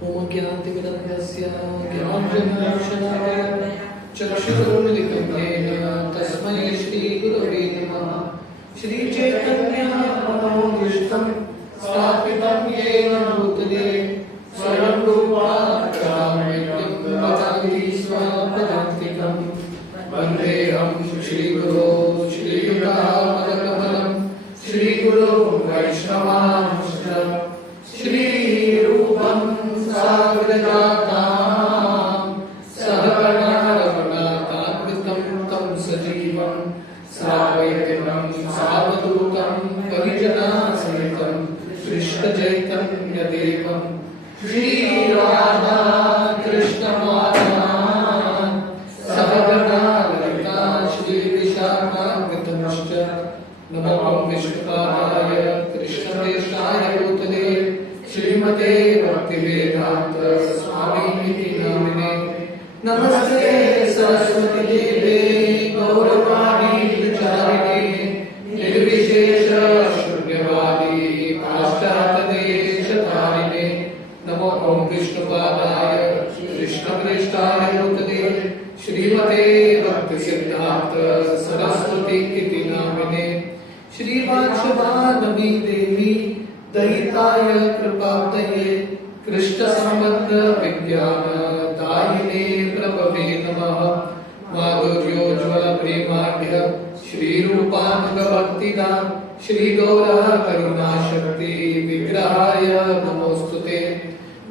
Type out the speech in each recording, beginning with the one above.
ओम ज्ञानतिमिरन्धस्य ज्ञानाञ्जनशलाकया चक्षुरुन्मिलितं येन तस्मै श्रीगुरवे नमः। श्रीचैतन्यमनोभीष्टं स्थापितं येन भूतले स्वयं रूपा कदामयं ददाति स्वपदान्तिकं। वन्देऽहं श्रीगुरो श्रीयुतापदकमलं श्रीगुरो वैष्णवांश्च श्रीरूपं साग्रजातां सहगणरघुनाथान्वितं तं सजीवं साद्वैतं सावधूतं परिजनसहितं कृष्णचैतन्यदेवं श्रीराधा कृष्णमाधवान् सहगणा ललिता श्रीविशाखान्वितंश्च नमो विष्णुपादाय कृष्णप्रेष्ठाय भूतले श्रीमते भक्तिवेदांत स्वामिनिति नामिने। नमस्ते सरस्वती देवे गौरवाणी विचारिणे निर्विशेष शून्यवादी पाश्चात्यदेशतारिणे। नमो ओम विष्णुपादाय कृष्णप्रेष्ठाय भूतले श्रीमते भक्तिसिद्धांत सरस्वती इति नामिने। श्रीवात्सवानवी देवी दयिताय कृपाब्धये कृष्ण संबंध विज्ञान दायिने प्रभवे नमः। माधुर्योज्वल प्रेमाढ्य श्रीरूपानुगभक्तिना श्रीगौरः करुणाशक्ति विग्रहाय नमोस्तुते।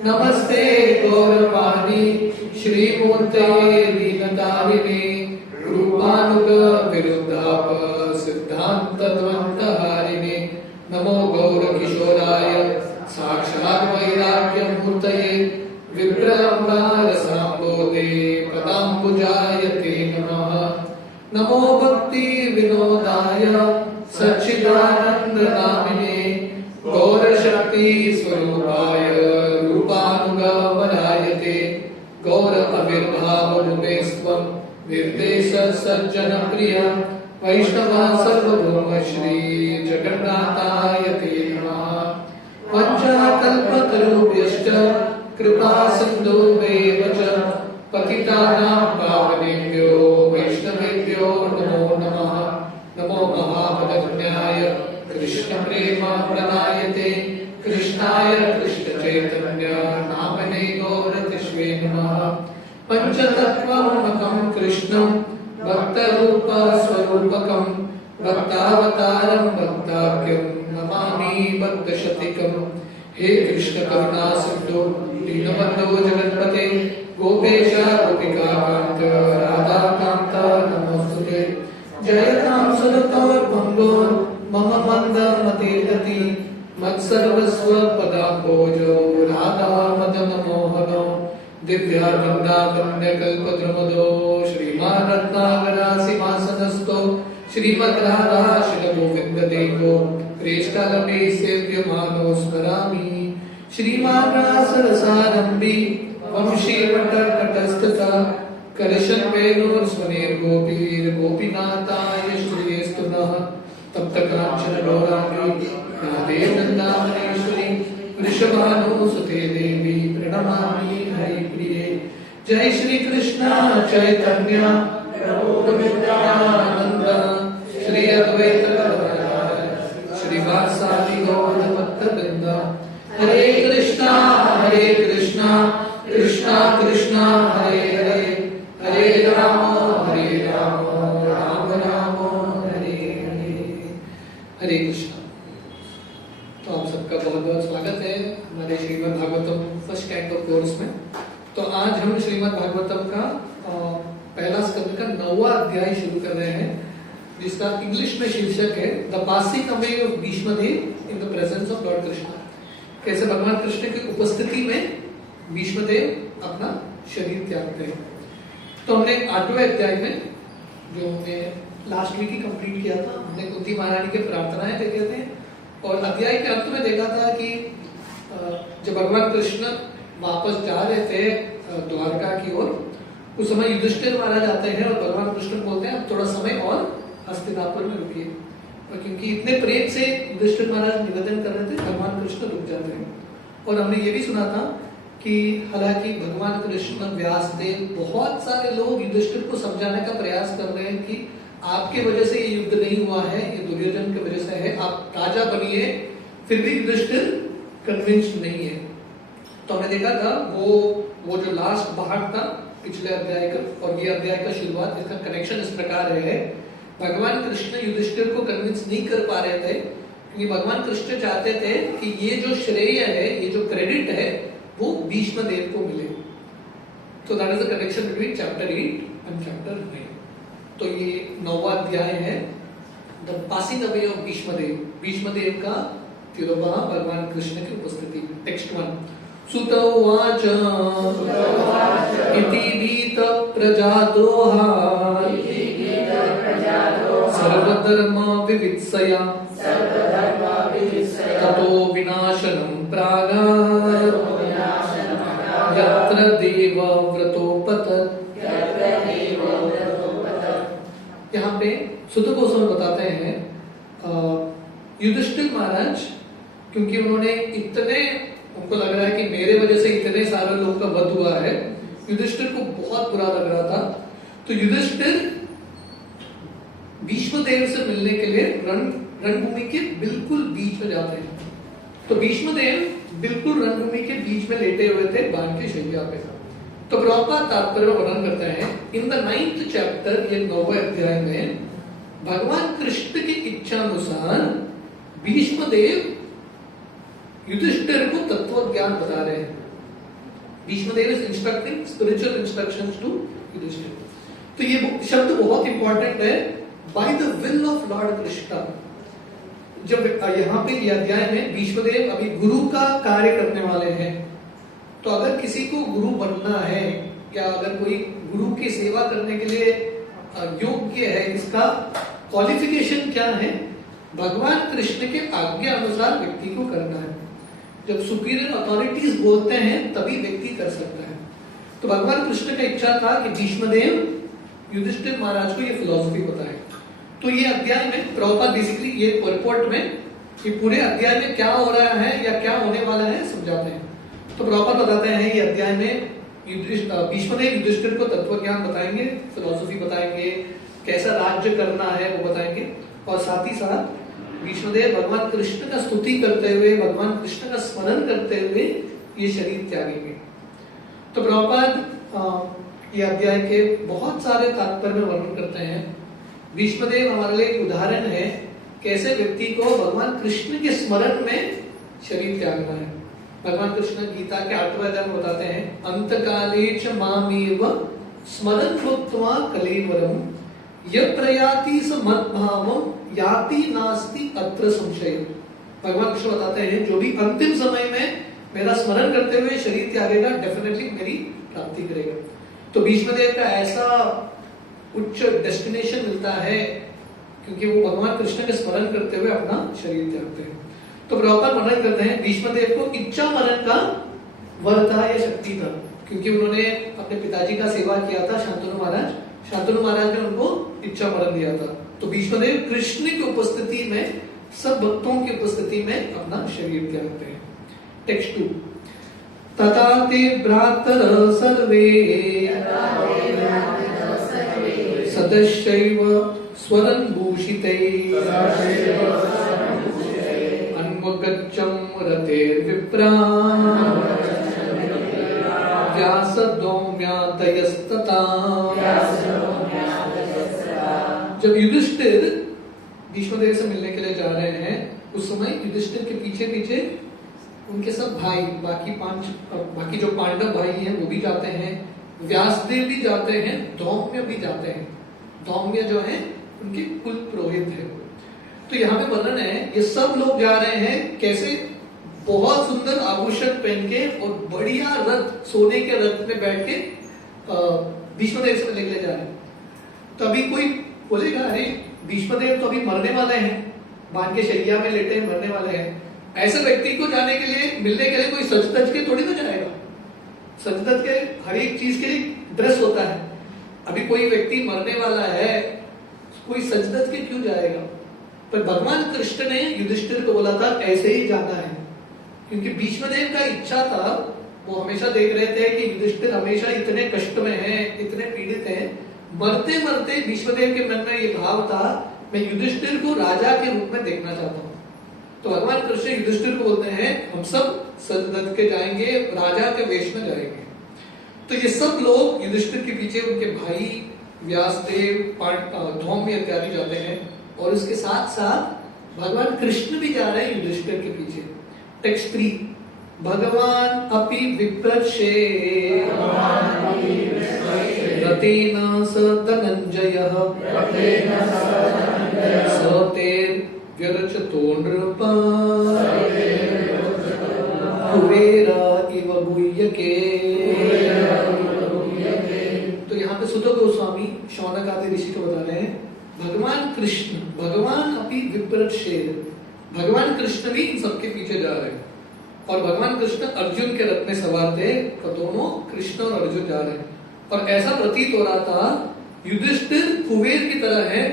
नमस्ते गौरवाणी श्रीमूर्तये दीनतारिणे रूपानुग विरुद्धाप सिद्धांत द्वंद्वहारिणे। नमो गौर किशोराय साक्षात् वैराग्य मूर्तये विप्रलंबार सांबोधे पदाम्बुजाय ते नमः। नमो भक्ति विनोदाय सच्चिदानंद नामिने गौर शक्ति स्वरूपाय रूपानुगमनाय ते। गौर आविर्भाव रूपेस्त्वं निर्देश सज्जन प्रिय वैष्णवा सर्वभौम श्री जगन्नाथाय ते नमः। पंचाकल्पतरुभ्यश्च कृपा सिन्धुभ्येव च पतितानां पावनेभ्यो वैष्णवेभ्यो नमो नमः। नमो महामदज्ञाय कृष्ण प्रेम प्रदायते कृष्णाय कृष्ण चैतन्य नामने गौरतिष्वे नमः। पंचतत्त्वात्मकं कृष्णं भक्तरूप स्वरूपकं भक्तावतारं भक्ताख्यं नमामि भक्तशतीकं। हे कृष्ण करुणा सिंधु दीनबन्धो जगन्पते गोपेश गोपिकाकान्त राधाकान्त नमोस्तुते। जयतां सुरतोर्भङ्गो मम मन्दमतिर्गति मत्सर्वस्व पदाम्भोजो राधा मदन मोहनो दिव्यानन्दाकन्यकल्पद्रुमदो श्रीमान् रत्नाकरासिंहासनस्थो श्रीमद् राधा शिलगोविन्ददेवो प्रेष्ठलभे सेव्यमानो स्मरामि। श्रीमान् रासरसारम्भी वंशीवटकटस्थता करशन्वेणुर्स्वनेर्गोपीर्गोपीनाथाय श्रीयस्तु नः। तप्तकाञ्चन गौराङ्गी राधे वृन्दावनेश्वरी वृषभानुसुते देवी प्रणमामि हरिप्रिये। जय श्री कृष्ण चैतन्य प्रभु नित्यानंद श्री अद्वैत श्रीवासादि गौर भक्तवृंद। हरे कृष्णा कृष्णा कृष्णा हरे हरे हरे राम राम राम हरे हरे। हरे कृष्णा। तो आप सबका बहुत बहुत स्वागत है हमारे Shrimad Bhagavatam first canto course में। तो आज हम श्रीमद् भागवतम का पहला स्कंद का 9वां अध्याय शुरू कर रहे हैं, जिसका इंग्लिश में शीर्षक है the passing away of Bhishmadev in the presence of lord Krishna. कैसे भगवान कृष्ण की उपस्थिति में भीष्मदेव अपना शरीर त्यागते हैं। तो हमने 8वें अध्याय में, जो हमने लास्ट वीक ही कंप्लीट किया था, हमने कुंती महारानी के प्रार्थनाएं देखे थे और अध्याय के अंत में देखा था कि जब भगवान कृष्ण वापस जा रहे थे द्वारका की ओर, उस समय युधिष्ठिर महाराज आते हैं और भगवान कृष्ण बोलते हैं अब थोड़ा समय और हस्तिनापुर में रुकिए। और क्योंकि इतने प्रेम से युधिष्ठिर महाराज निवेदन कर रहे थे, भगवान कृष्ण रुक जाते हैं। और हमने ये भी सुना था कि हालांकि भगवान कृष्ण, व्यासदेव, बहुत सारे लोग युधिष्ठिर को समझाने का प्रयास कर रहे हैं कि आपके वजह से ये युद्ध नहीं हुआ है, ये दुर्योधन की वजह से है, आप राजा बनिए, फिर भी युधिष्ठिर कन्विंस नहीं है। तो हमने देखा था वो जो लास्ट भाग था पिछले अध्याय का और ये अध्याय का शुरुआत, इसका कनेक्शन इस प्रकार है, भगवान कृष्ण युधिष्ठिर को कन्विंस नहीं कर पा रहे थे क्योंकि भगवान कृष्ण चाहते थे कि ये जो श्रेय है, ये जो क्रेडिट है, वो भीष्म देव को मिले। तो that is the connection between chapter 8 and chapter 9। तो ये 9वां अध्याय है, the passing away of Bhishmadev. Bhishmadev का तिरुवाह भगवान कृष्ण की उपस्थिति में। टेक्स्ट 1। सुत उवाच इति वीत प्रजाद्रोहा सर्वधर्म विवित्सया ततो विनाशनं प्रागात् यत्र देवव्रतोपतत्। यहाँ पे सुत गोस्वामी बताते हैं युधिष्ठिर महाराज, क्योंकि उन्होंने उनको लग रहा है कि मेरे वजह से इतने सारे लोगों का वध हुआ है, युधिष्ठिर को बहुत बुरा लग रहा था। तो युधिष्ठिर भीष्मदेव से मिलने के लिए रणभूमि के बिल्कुल बीच में जाते हैं। तो भीष्मदेव बिल्कुल रणभूमि के बीच में लेटे हुए थे बाण की शैया पे। तो प्रभुपाद तात्पर्य वर्णन करते हैं इन द 9th चैप्टर, ये 9वें अध्याय में भगवान कृष्ण की इच्छा अनुसार भीष्मदेव युधिष्ठिर को तत्व ज्ञान बता रहे हैं। Bhishmadev is instructing spiritual instructions to Yudhishthir. तो ये शब्द बहुत इंपॉर्टेंट है, by the will of lord Krishna. जब यहाँ पे ये अध्याय में भीष्मदेव अभी गुरु का कार्य करने वाले हैं, तो अगर किसी को गुरु बनना है या अगर कोई गुरु की सेवा करने के लिए योग्य है, इसका क्वालिफिकेशन क्या है? भगवान कृष्ण के आज्ञा अनुसार व्यक्ति को करना है। जब सुपीरियर अथॉरिटीज बोलते हैं तभी व्यक्ति कर सकता है। तो भगवान कृष्ण का इच्छा था कि भीष्मदेव युधिष्ठिर महाराज को ये फिलॉसफी बताए। तो ये अध्याय में प्रभुपाद बेसिकली ये रिपोर्ट में कि पूरे अध्याय में क्या हो रहा है या क्या होने वाला है समझाते हैं। तो प्रभुपाद बताते हैं ये अध्याय में भीष्मदेव युधिष्ठिर को तत्व ज्ञान बताएंगे, फिलॉसफी बताएंगे, कैसा राज्य करना है वो बताएंगे, और साथ ही साथ भीष्मदेव भगवान कृष्ण का स्तुति करते हुए, भगवान कृष्ण का स्मरण करते हुए ये शरीर त्यागेंगे। तो प्रभुपाद ये अध्याय के बहुत सारे तात्पर्य वर्णन करते हैं। भीष्मदेव हमारे लिए एक उदाहरण है कैसे व्यक्ति को भगवान कृष्ण के स्मरण में शरीर त्यागना है। भगवान कृष्ण गीता के 8वें अध्याय में बताते हैं, अंतकाले च मामेव स्मरन् भूत्वा कलेवरम् यः प्रयाति स मद्भावम् याति नास्ति अत्र संशय। भगवान कृष्ण बताते हैं जो भी अंतिम समय में मेरा स्मरण करते हुए शरीर त्यागेगा, डेफिनेटली मेरी प्राप्ति करेगा। तो भीष्मदेव का ऐसा उच्च डेस्टिनेशन मिलता है क्योंकि वो भगवान कृष्ण के स्मरण करते हुए अपना शरीर त्यागते हैं। तो प्रभुपाद वर्णन करते हैं भीष्मदेव को इच्छा मरण का वर था या शक्ति था, क्योंकि उन्होंने अपने पिताजी का सेवा किया था शांतनु महाराज ने उनको इच्छा मरण दिया था। तो भीष्मदेव कृष्ण की उपस्थिति में, सब भक्तों की उपस्थिति में अपना शरीर त्यागते हैं। टेक्स्ट 2। तथा ते भ्रातर सर्वे सदस्यैव स्वरन् भूषितै अन्वगच्छं रतेर्विप्रा व्यासदौम्यादयस्तथा। जब युधिष्ठिर भीष्मदेव से मिलने के लिए जा रहे हैं, उस समय युधिष्ठिर के पीछे पीछे उनके सब भाई, बाकी जो पांडव भाई हैं वो भी जाते हैं, व्यासदेव भी जाते हैं, धौम्य भी जाते हैं। धौम्य जो है उनके कुल पुरोहित है। तो यहाँ पे वर्णन है ये सब लोग जा रहे हैं कैसे, बहुत सुंदर आभूषण पहन के और बढ़िया रथ, सोने के रथ में बैठ के भीष्मदेव से मिलने के लिए जा रहे हैं। तो अभी कोई बोलेगा अरे भीष्मदेव तो अभी मरने वाले हैं, बाण के शैया में लेटे मरने वाले हैं, ऐसे व्यक्ति को जाने के लिए, मिलने के लिए कोई सज धज के थोड़ी ना जाएगा। सज धज के हर एक चीज के लिए ड्रेस होता है। अभी कोई व्यक्ति मरने वाला है, कोई सज धज के क्यों जाएगा? पर भगवान कृष्ण ने युधिष्ठिर को बोला था ऐसे ही जाना है, क्योंकि भीष्मदेव का इच्छा था वो हमेशा देख रहे थे कि युधिष्ठिर हमेशा इतने कष्ट में हैं, इतने पीड़ित हैं। मरते मरते भीष्मदेव के मन में ये भाव था, मैं युधिष्ठिर को राजा के रूप में देखना चाहता हूँ। तो भगवान कृष्ण युधिष्ठिर को बोलते हैं, हम सब सदगत के जाएंगे, राजा के वेश में जाएंगे। तो ये सब लोग युधिष्ठिर के पीछे उनके भाई व्यासदेव, धौम्य इत्यादि जाते हैं, और उसके साथ साथ भगवान कृष्ण भी जा रहे हैं युधिष्ठिर के पीछे। टेक्स्ट 3, भगवान अपि विप्रचे रतेन स धनंजयः सतेर्व्यरचतो नृप कुबेर इव गुह्यके। तो यहाँ पे सुत गोस्वामी शौनक आदि ऋषि को बता रहे हैं, भगवान कृष्ण, भगवान अपि विप्रचे, भगवान कृष्ण भी इन सबके पीछे जा रहे हैं। और भगवान कृष्ण अर्जुन के रथ में सवार थे, तो दोनों कृष्ण और अर्जुन जा रहे हैं। और ऐसा प्रतीत हो रहा था युधिष्ठिर कुबेर की तरह है,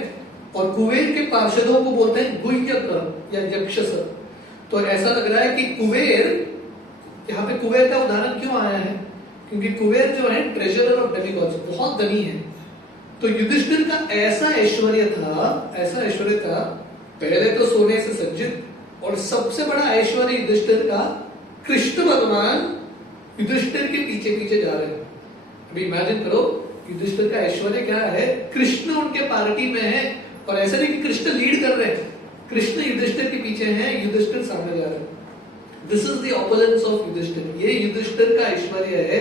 और कुबेर के पार्षदों को बोलते हैं गुह्यक या यक्षस। तो ऐसा लग रहा है कि कुबेर, यहाँ पे कुबेर का उदाहरण क्यों आया है, क्योंकि कुबेर जो है ट्रेजरर ऑफ डेमिगॉड्स, बहुत धनी है। तो युधिष्ठिर का ऐसा ऐश्वर्य था, पहले तो सोने से सज्जित, और सबसे बड़ा ऐश्वर्य युधिष्ठिर का, कृष्ण भगवान युधिष्ठिर के पीछे पीछे जा रहे हैं। अभी इमेजिन करो युधिष्ठिर का ऐश्वर्य क्या है, कृष्ण उनके पार्टी में है, और ऐसा नहीं कि कृष्ण लीड कर रहे हैं, कृष्ण युधिष्ठिर के पीछे हैं, युधिष्ठिर सामने जा रहे हैं। This is the opulence of Yudhishthir, ये युधिष्ठिर का ऐश्वर्य है।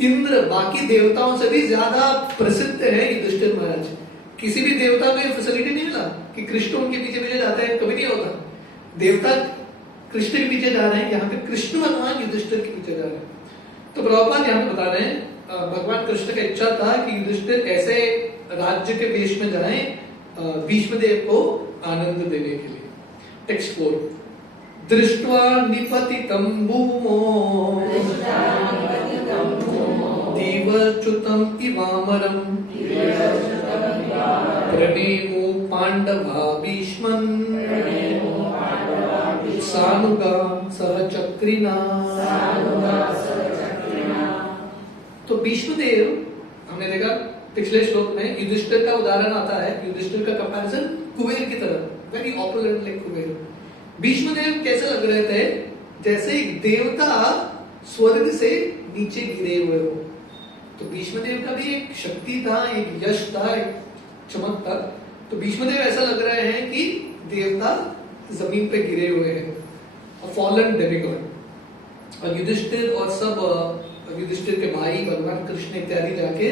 इंद्र बाकी देवताओं से भी ज्यादा प्रसिद्ध है युधिष्ठिर महाराज। किसी भी देवता को फैसिलिटी नहीं मिला कि कृष्ण उनके पीछे पीछे जाते हैं, कभी नहीं होता। देवता कृष्ण के पीछे जा रहे हैं, यहाँ पे कृष्ण भगवान युधिष्ठिर के पीछे जा रहे हैं। तो प्रभुपाद यहाँ पे बता रहे हैं, भगवान कृष्ण का इच्छा था कि युधिष्ठिर ऐसे राज्य के वेश में जाएं भीष्मदेव को आनंद देने के लिए। टेक्स्ट 4, दृष्ट्वा निपतितं भूमो दिवच्युतम् इवामरम् प्रणेमो पांडवा भीष्मन् सानुगा सहचक्रिणा। तो भीष्मदेव, हमने देखा पिछले श्लोक में युधिष्ठिर का उदाहरण आता है, युधिष्ठिर का कंपैरिजन कुबेर की तरह, वेरी ऑपोलेंट लाइक कुबेर। भीष्मदेव कैसे लग रहे थे, जैसे एक देवता स्वर्ग से नीचे गिरे हुए हो। तो भीष्मदेव का भी एक शक्ति था, एक यश था, एक चमक था। तो भीष्मदेव ऐसा लग रहे हैं कि देवता जमीन पे गिरे हुए हैं, फॉलन डेमिगॉड। और युधिष्ठिर और सब युधिष्ठिर के भाई भगवान कृष्ण इत्यादि जाके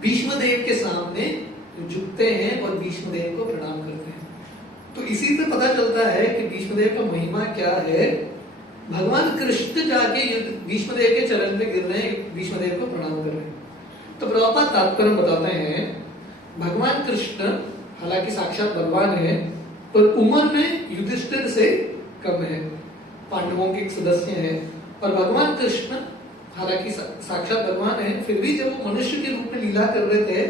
भीष्मदेव के सामने झुकते हैं और भीष्मदेव को प्रणाम करते हैं। तो इसी से पता चलता है कि भीष्मदेव का महिमा क्या है। भगवान कृष्ण जाके भीष्मदेव के चरण पे गिर रहे हैं, भीष्मदेव को प्रणाम कर रहे हैं। तो प्रभुपाद तात्पर्य बताते हैं, भगवान कृष्ण हालांकि साक्षात भगवान है, पर उम्र में युधिष्ठिर से कम है, पांडवों के एक सदस्य हैं। और भगवान कृष्ण हालांकि साक्षात भगवान है, फिर भी जब वो मनुष्य के रूप में लीला कर रहे थे,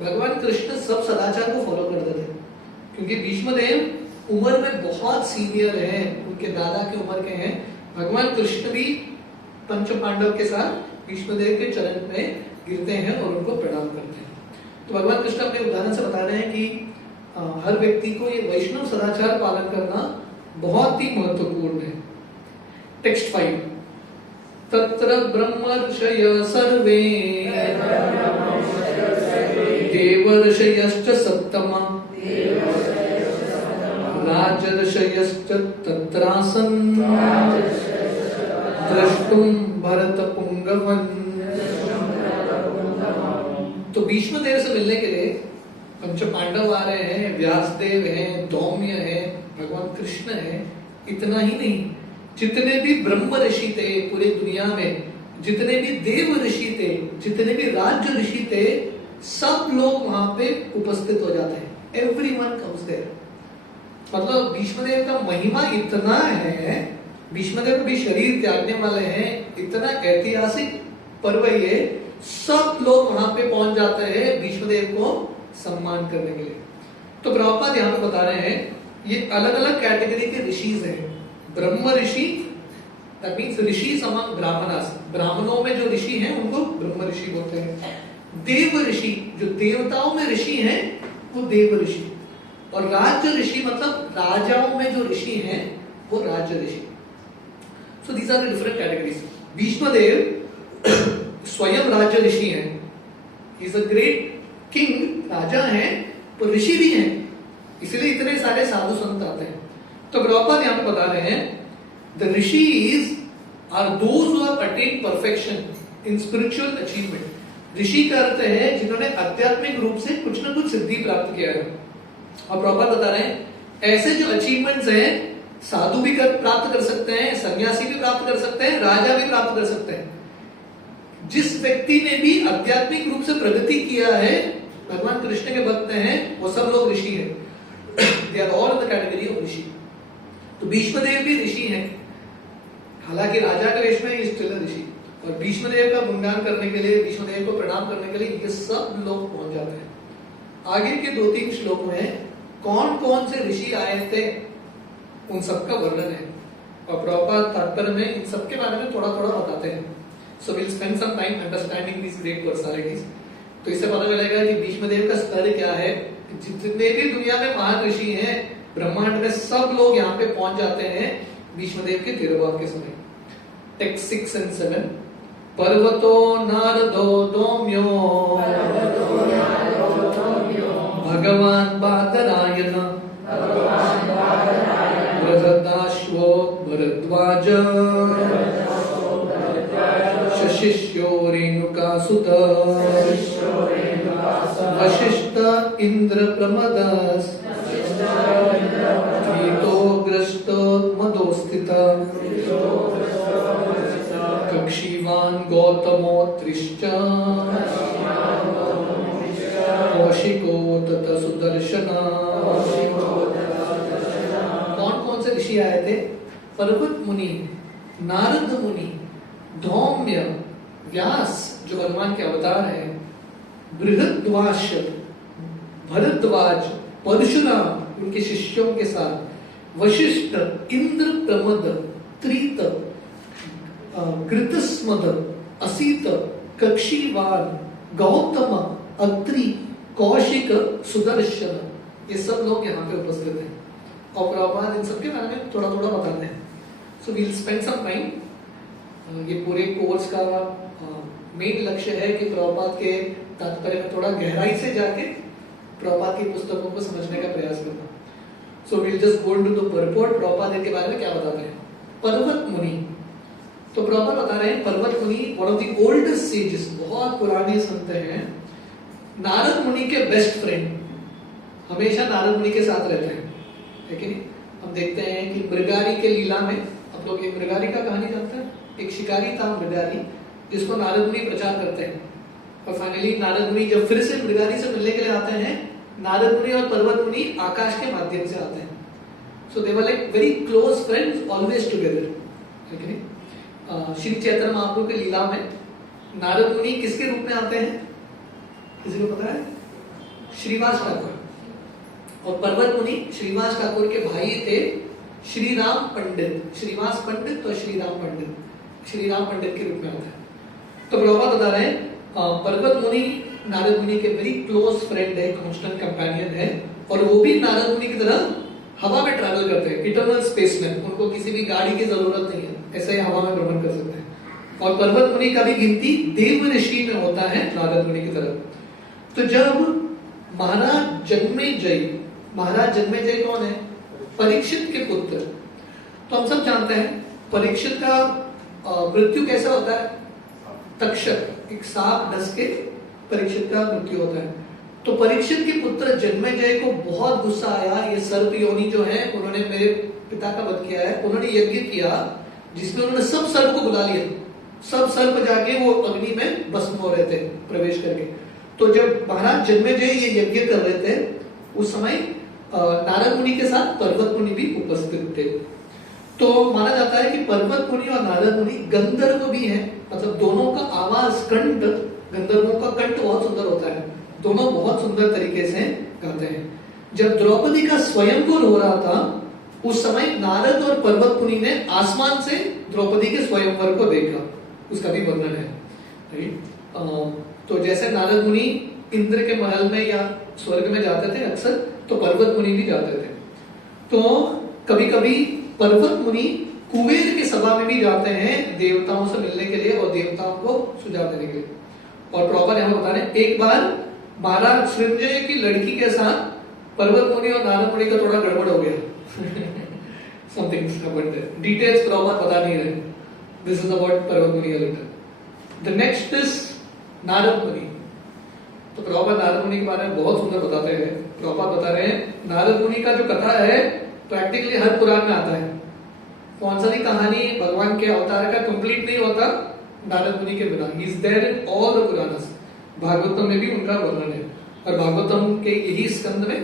भगवान कृष्ण सब सदाचार को फॉलो करते थे। क्योंकि भीष्मदेव उम्र में बहुत सीनियर हैं, उनके दादा की उम्र के हैं। भगवान कृष्ण भी पंच पांडव के साथ भीष्मदेव के चरण में गिरते हैं और उनको प्रणाम करते हैं। तो भगवान कृष्ण अपने उदाहरण से बता रहे हैं कि हर व्यक्ति को ये वैष्णव सदाचार पालन करना बहुत ही महत्वपूर्ण है। टेक्स्ट 5, तत्र ब्रह्मर्षय सर्वे देवर्षयश्च सत्तमा राजर्षयश्च तत्रासन् द्रष्टुं भरतपुंगवन्। तो भीष्मदेव से मिलने के लिए पंच पांडव आ रहे हैं, व्यासदेव हैं, धौम्य हैं, भगवान कृष्ण हैं। इतना ही नहीं, जितने भी ब्रह्म ऋषि थे पूरी दुनिया में, जितने भी देव ऋषि थे, जितने भी राज्य ऋषि थे, सब लोग वहां पे उपस्थित हो जाते हैं। Everyone comes there. मतलब भीष्मदेव का महिमा इतना है, भीष्मदेव भी शरीर त्यागने वाले हैं, इतना ऐतिहासिक पर्व ये, सब लोग वहां पे पहुंच जाते हैं भीष्मदेव को सम्मान करने के लिए। तो प्रभुपाद यहाँ पे बता रहे हैं, ये अलग अलग कैटेगरी के ऋषिज हैं। Brahma rishi, that means rishi among brahmanas, ब्राह्मणों में जो ऋषि हैं उनको ब्रह्म ऋषि बोलते हैं। देव ऋषि, जो देवताओं में ऋषि हैं वो देव ऋषि, और राज्य ऋषि मतलब राजाओं में जो ऋषि हैं वो राज्य ऋषि। So these are the different categories. Bhishmadev स्वयं राज्य ऋषि हैं, he is a great king, राजा हैं और ऋषि भी हैं, इसलिए इतने सारे साधु संत आते हैं। तो प्रभुपाद यहाँ पे बता रहे हैं the rishis are those who have attained perfection in spiritual achievement. ऋषि का अर्थ है जिन्होंने आध्यात्मिक रूप से कुछ ना कुछ सिद्धि प्राप्त किया है। और प्रभुपाद बता रहे हैं ऐसे जो अचीवमेंट्स हैं साधु भी प्राप्त कर सकते हैं, सन्यासी भी प्राप्त कर सकते हैं, राजा भी प्राप्त कर सकते हैं। जिस व्यक्ति ने भी आध्यात्मिक रूप से प्रगति किया है, भगवान कृष्ण के भक्त हैं, वो सब लोग ऋषि हैं। They are all in the category of rishi. तो भीष्मदेव भी ऋषि हैं, हालांकि राजा के वेश में ही स्टिल ऋषि। और भीष्मदेव का गुणगान करने के लिए, भीष्मदेव को प्रणाम करने के लिए ये सब लोग पहुंच जाते हैं। आगे के 2-3 श्लोक में कौन कौन से ऋषि आए थे उन सबका वर्णन है, और प्रभुपाद तात्पर्य में इन सबके बारे में थोड़ा थोड़ा बताते हैं। So will spend some time understanding this great personalities. तो इससे पता चलेगा कि भीष्मदेव का स्तर क्या है। जितने भी दुनिया में महान ऋषि हैं ब्रह्मांड में, सब लोग यहाँ पे पहुंच जाते हैं भीष्मदेव के तिरुभाव के समय। Text 6 and 7। पर्वतो नारदो दौम्यो भगवान बादरायण बृहदाश्वो भरद्वाज शशिष्यो रेणुकासुत वशिष्ठ इंद्र प्रमदस् मदोस्थित कक्षीवान गौतमोत्रिश्च कौशिको तथा सुदर्शन। कौन कौन से ऋषि आए थे? पर्वत मुनि, नारद मुनि, धौम्य, व्यास जो हनुमान के अवतार है, बृहद्वाज, भरद्वाज, परशुराम उनके शिष्यों के साथ, वशिष्ठ, इंद्र प्रमद, त्रित, घृतस्मद, असीत, कक्षीवान, गौतम, अत्रि, कौशिक, सुदर्शन, ये सब लोग यहाँ पे उपस्थित हैं। और प्रभुपाद इन सबके बारे में थोड़ा थोड़ा बताते हैं। So we'll spend some time. ये पूरे कोर्स का मेन लक्ष्य है कि प्रभुपाद के तात्पर्य में थोड़ा गहराई से जाके प्रभुपाद की पुस्तकों को समझने का प्रयास करना। So we'll just go into the purport. Prabhupada इनके बारे में क्या बताते हैं? पर्वत मुनि। तो प्रभुपाद बता रहे हैं पर्वत मुनि one of the oldest sages, बहुत पुराने संत हैं। नारद मुनि के बेस्ट फ्रेंड, हमेशा नारद मुनि के साथ रहते हैं, है कि नहीं? हम देखते हैं कि मृगारी के लीला में, आप लोग एक मृगारी का कहानी जानते हैं? एक शिकारी था मृगारी, जिसको नारद मुनि प्रचार करते हैं। और फाइनली नारद मुनि जब फिर से मृगारी से मिलने के लिए आते हैं, नारद मुनि और पर्वत मुनि आकाश के माध्यम से आते हैं। So they were like very close friends, always together, है कि नहीं? श्री चैतन्य महाप्रभु की लीला में नारद मुनि किसके रूप में आते हैं? किसी को पता है? श्रीवास ठाकुर। और पर्वत मुनि श्रीवास ठाकुर के भाई थे श्री राम पंडित, श्रीवास पंडित और श्री राम पंडित, श्री राम पंडित के रूप में आता है। तो प्रभुपाद बता रहे हैं पर्वत मुनि नारद मुनि के वेरी क्लोज फ्रेंड है, कांस्टेंट कंपेनियन है, और वो भी नारद मुनि की तरह हवा में ट्रैवल करते हैं, इटर्नल स्पेस में। उनको किसी भी गाड़ी की जरूरत नहीं है, ऐसे ही हवा में भ्रमण कर सकते हैं। और पर्वत मुनि का भी गिनती देव ऋषि में होता है नारद मुनि की तरह। तो जब महाराज जन्मेजय, महाराज जन्मेजय कौन है? परीक्षित के पुत्र। तो हम सब जानते हैं परीक्षित का मृत्यु कैसा होता है? तक्षक, एक सांप डस के परीक्षित का मृत्यु होता है। तो परीक्षित के पुत्र जन्मेजय को बहुत गुस्सा आया, ये सर्प योनि जो है उन्होंने मेरे पिता का वध किया है। उन्होंने यज्ञ किया जिसमें उन्होंने सब सर्प को बुला लिया, सब सर्प जाके वो अग्नि में भस्म हो रहे थे प्रवेश करके। तो जब महाराज जन्मेजय ये यज्ञ कर रहे थे, उस समय नारद मुनि के साथ पर्वत मुनि भी उपस्थित थे। तो माना जाता है कि पर्वत मुनि और नारद मुनि गंधर्व भी हैं, मतलब दोनों का आवाज, कंठ, गंधर्वों का कंठ बहुत सुंदर होता है, दोनों बहुत सुंदर तरीके से गाते हैं। जब द्रौपदी का स्वयंवर हो रहा था उस समय नारद और पर्वत मुनि ने आसमान से द्रौपदी के स्वयंवर को देखा, उसका भी वर्णन है, राइट। तो जैसे नारद मुनि इंद्र के महल में या स्वर्ग में जाते थे अक्सर, तो पर्वत मुनि भी जाते थे। तो कभी कभी पर्वत मुनि कुबेर की सभा में भी जाते हैं देवताओं से मिलने के लिए और देवताओं को सुझाव देने के लिए। और प्रॉपर यहाँ बता रहे हैं, एक बार महाराज सृंजय की लड़की के साथ पर्वत मुनि और नारद मुनि का थोड़ा गड़बड़ हो गया। Something happened there, details proper बता नहीं रहे। This is about Parvat Muni later. The next is Narad Muni. तो प्रॉपर नारद मुनि के बारे में बहुत सुंदर बताते हैं। प्रॉपर बता रहे हैं नारद मुनि का जो कथा है प्रैक्टिकली हर पुराण में आता है। कौन सा भी कहानी भगवान के अवतार का कंप्लीट नहीं होता नारद मुनि के बिना। He is there in all the Puranas. Bhagavatam में भी उनका वर्णन है। और भागवतम के यही स्कंद में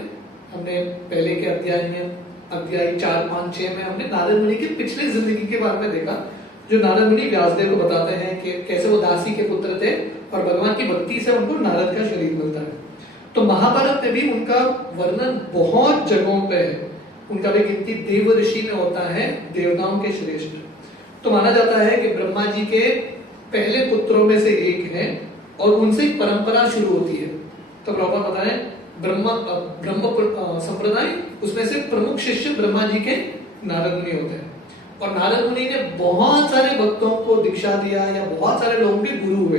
हमने पहले के अध्याय में, अध्याय 4, 5, 6 में हमने नारद मुनि की पिछले जिंदगी के बारे में देखा, जो नारद मुनि व्यासदेव को बताते हैं कि कैसे वो दासी के पुत्र थे और भगवान की भक्ति से उनको नारद का शरीर मिलता है। तो महाभारत में भी उनका वर्णन बहुत जगहों पे है। उनका भी गिनती देव ऋषि में होता है, देवताओं के श्रेष्ठ। तो माना जाता है कि ब्रह्मा जी के पहले पुत्रों में से एक है और उनसे एक परंपरा शुरू होती है। तो प्रॉपर बताएं, ब्रह्म संप्रदाय, उसमें से प्रमुख शिष्य ब्रह्मा जी के नारद मुनि होते हैं। और नारद मुनि ने बहुत सारे भक्तों को दीक्षा दिया या बहुत सारे लोगों के गुरु हुए।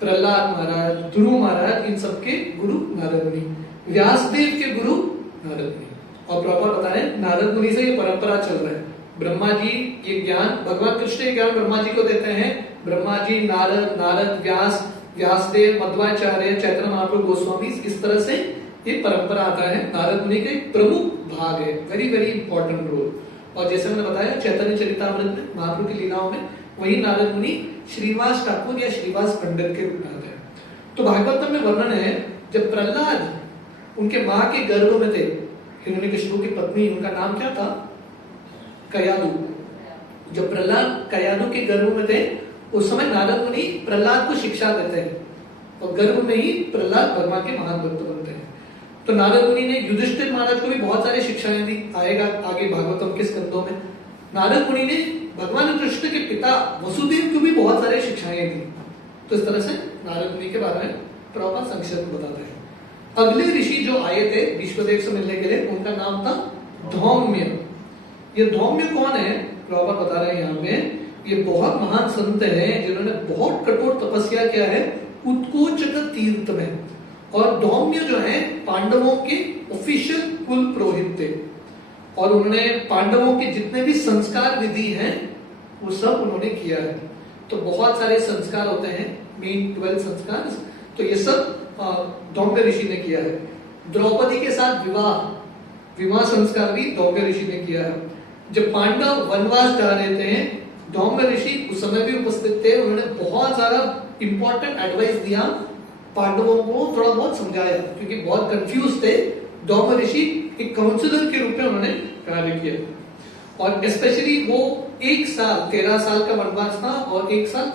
प्रहलाद महाराज, ध्रुव महाराज, इन सबके गुरु नारद मुनि, व्यासदेव के गुरु नारद मुनि। और प्रॉपर बता रहे हैं नारद मुनि से ये परंपरा चल रहा है। ब्रह्मा जी ये ज्ञान, भगवान कृष्ण ये ज्ञान ब्रह्मा जी को देते हैं। ब्रह्मा जी, नारद, व्यास, व्यासदेव, मध्वाचार्य, चैतन्य महाप्रभु गोस्वामी, इस तरह से ये परंपरा आता है। नारद मुनि का एक प्रमुख भाग है, वेरी वेरी इंपॉर्टेंट रोल। और जैसे मैंने बताया चैतन्य चरितामृत में, महाप्रभु की लीलाओं में, वही नारद मुनि श्रीवास ठाकुर या श्रीवास पंडित के रूप में आते हैं। तो भागवतम में वर्णन है जब प्रहलाद उनके माँ के गर्भ में थे, हिरण्यकशिपु की पत्नी, उनका नाम क्या था? कयादु। जब प्रहलाद कयादु के गर्भ में थे उस समय नारद मुनि प्रहलाद को शिक्षा देते हैं और गर्भ में ही प्रहलाद भगवान के महान भक्त बनते हैं। तो नारद मुनि ने युधिष्ठिर महाराज को भी बहुत सारी शिक्षाएं दी, आएगा आगे भागवतम के स्कंदों में। नारद मुनि ने भगवान कृष्ण के पिता वसुदेव को भी बहुत सारी शिक्षाएं दी। तो इस तरह से नारद मुनि के बारे में प्रॉपर संक्षेप बताते हैं। अगले ऋषि जो आए थे विश्वदेव से मिलने के लिए, उनका नाम था धौम्य। ये धौम्य कौन है? प्रॉपर बता रहे हैं यहाँ पे, ये बहुत महान संत हैं जिन्होंने बहुत कठोर तपस्या किया है उत्कोचक तीर्थ में। और धौम्य जो है पांडवों के ऑफिशियल कुल पुरोहित थे और उन्होंने पांडवों के जितने भी संस्कार विधि हैं वो सब उन्होंने किया है। तो बहुत सारे संस्कार होते हैं, मेन 12 संस्कार, तो ये सब धौम्य ऋषि ने किया है। द्रौपदी के साथ विवाह संस्कार भी धौम्य ऋषि ने किया है। जब पांडव वनवास जा रहे थे, धौम्य ऋषि उस समय भी उपस्थित थे। उन्होंने बहुत सारा इंपॉर्टेंट एडवाइस दिया, पांडवों को थोड़ा बहुत समझाया क्योंकि बहुत कंफ्यूज थे। धौम्य ऋषि एक काउंसलर के रूप में उन्होंने कार्य किया। और स्पेशली वो 1 साल 13 साल का वनवास था और 1 साल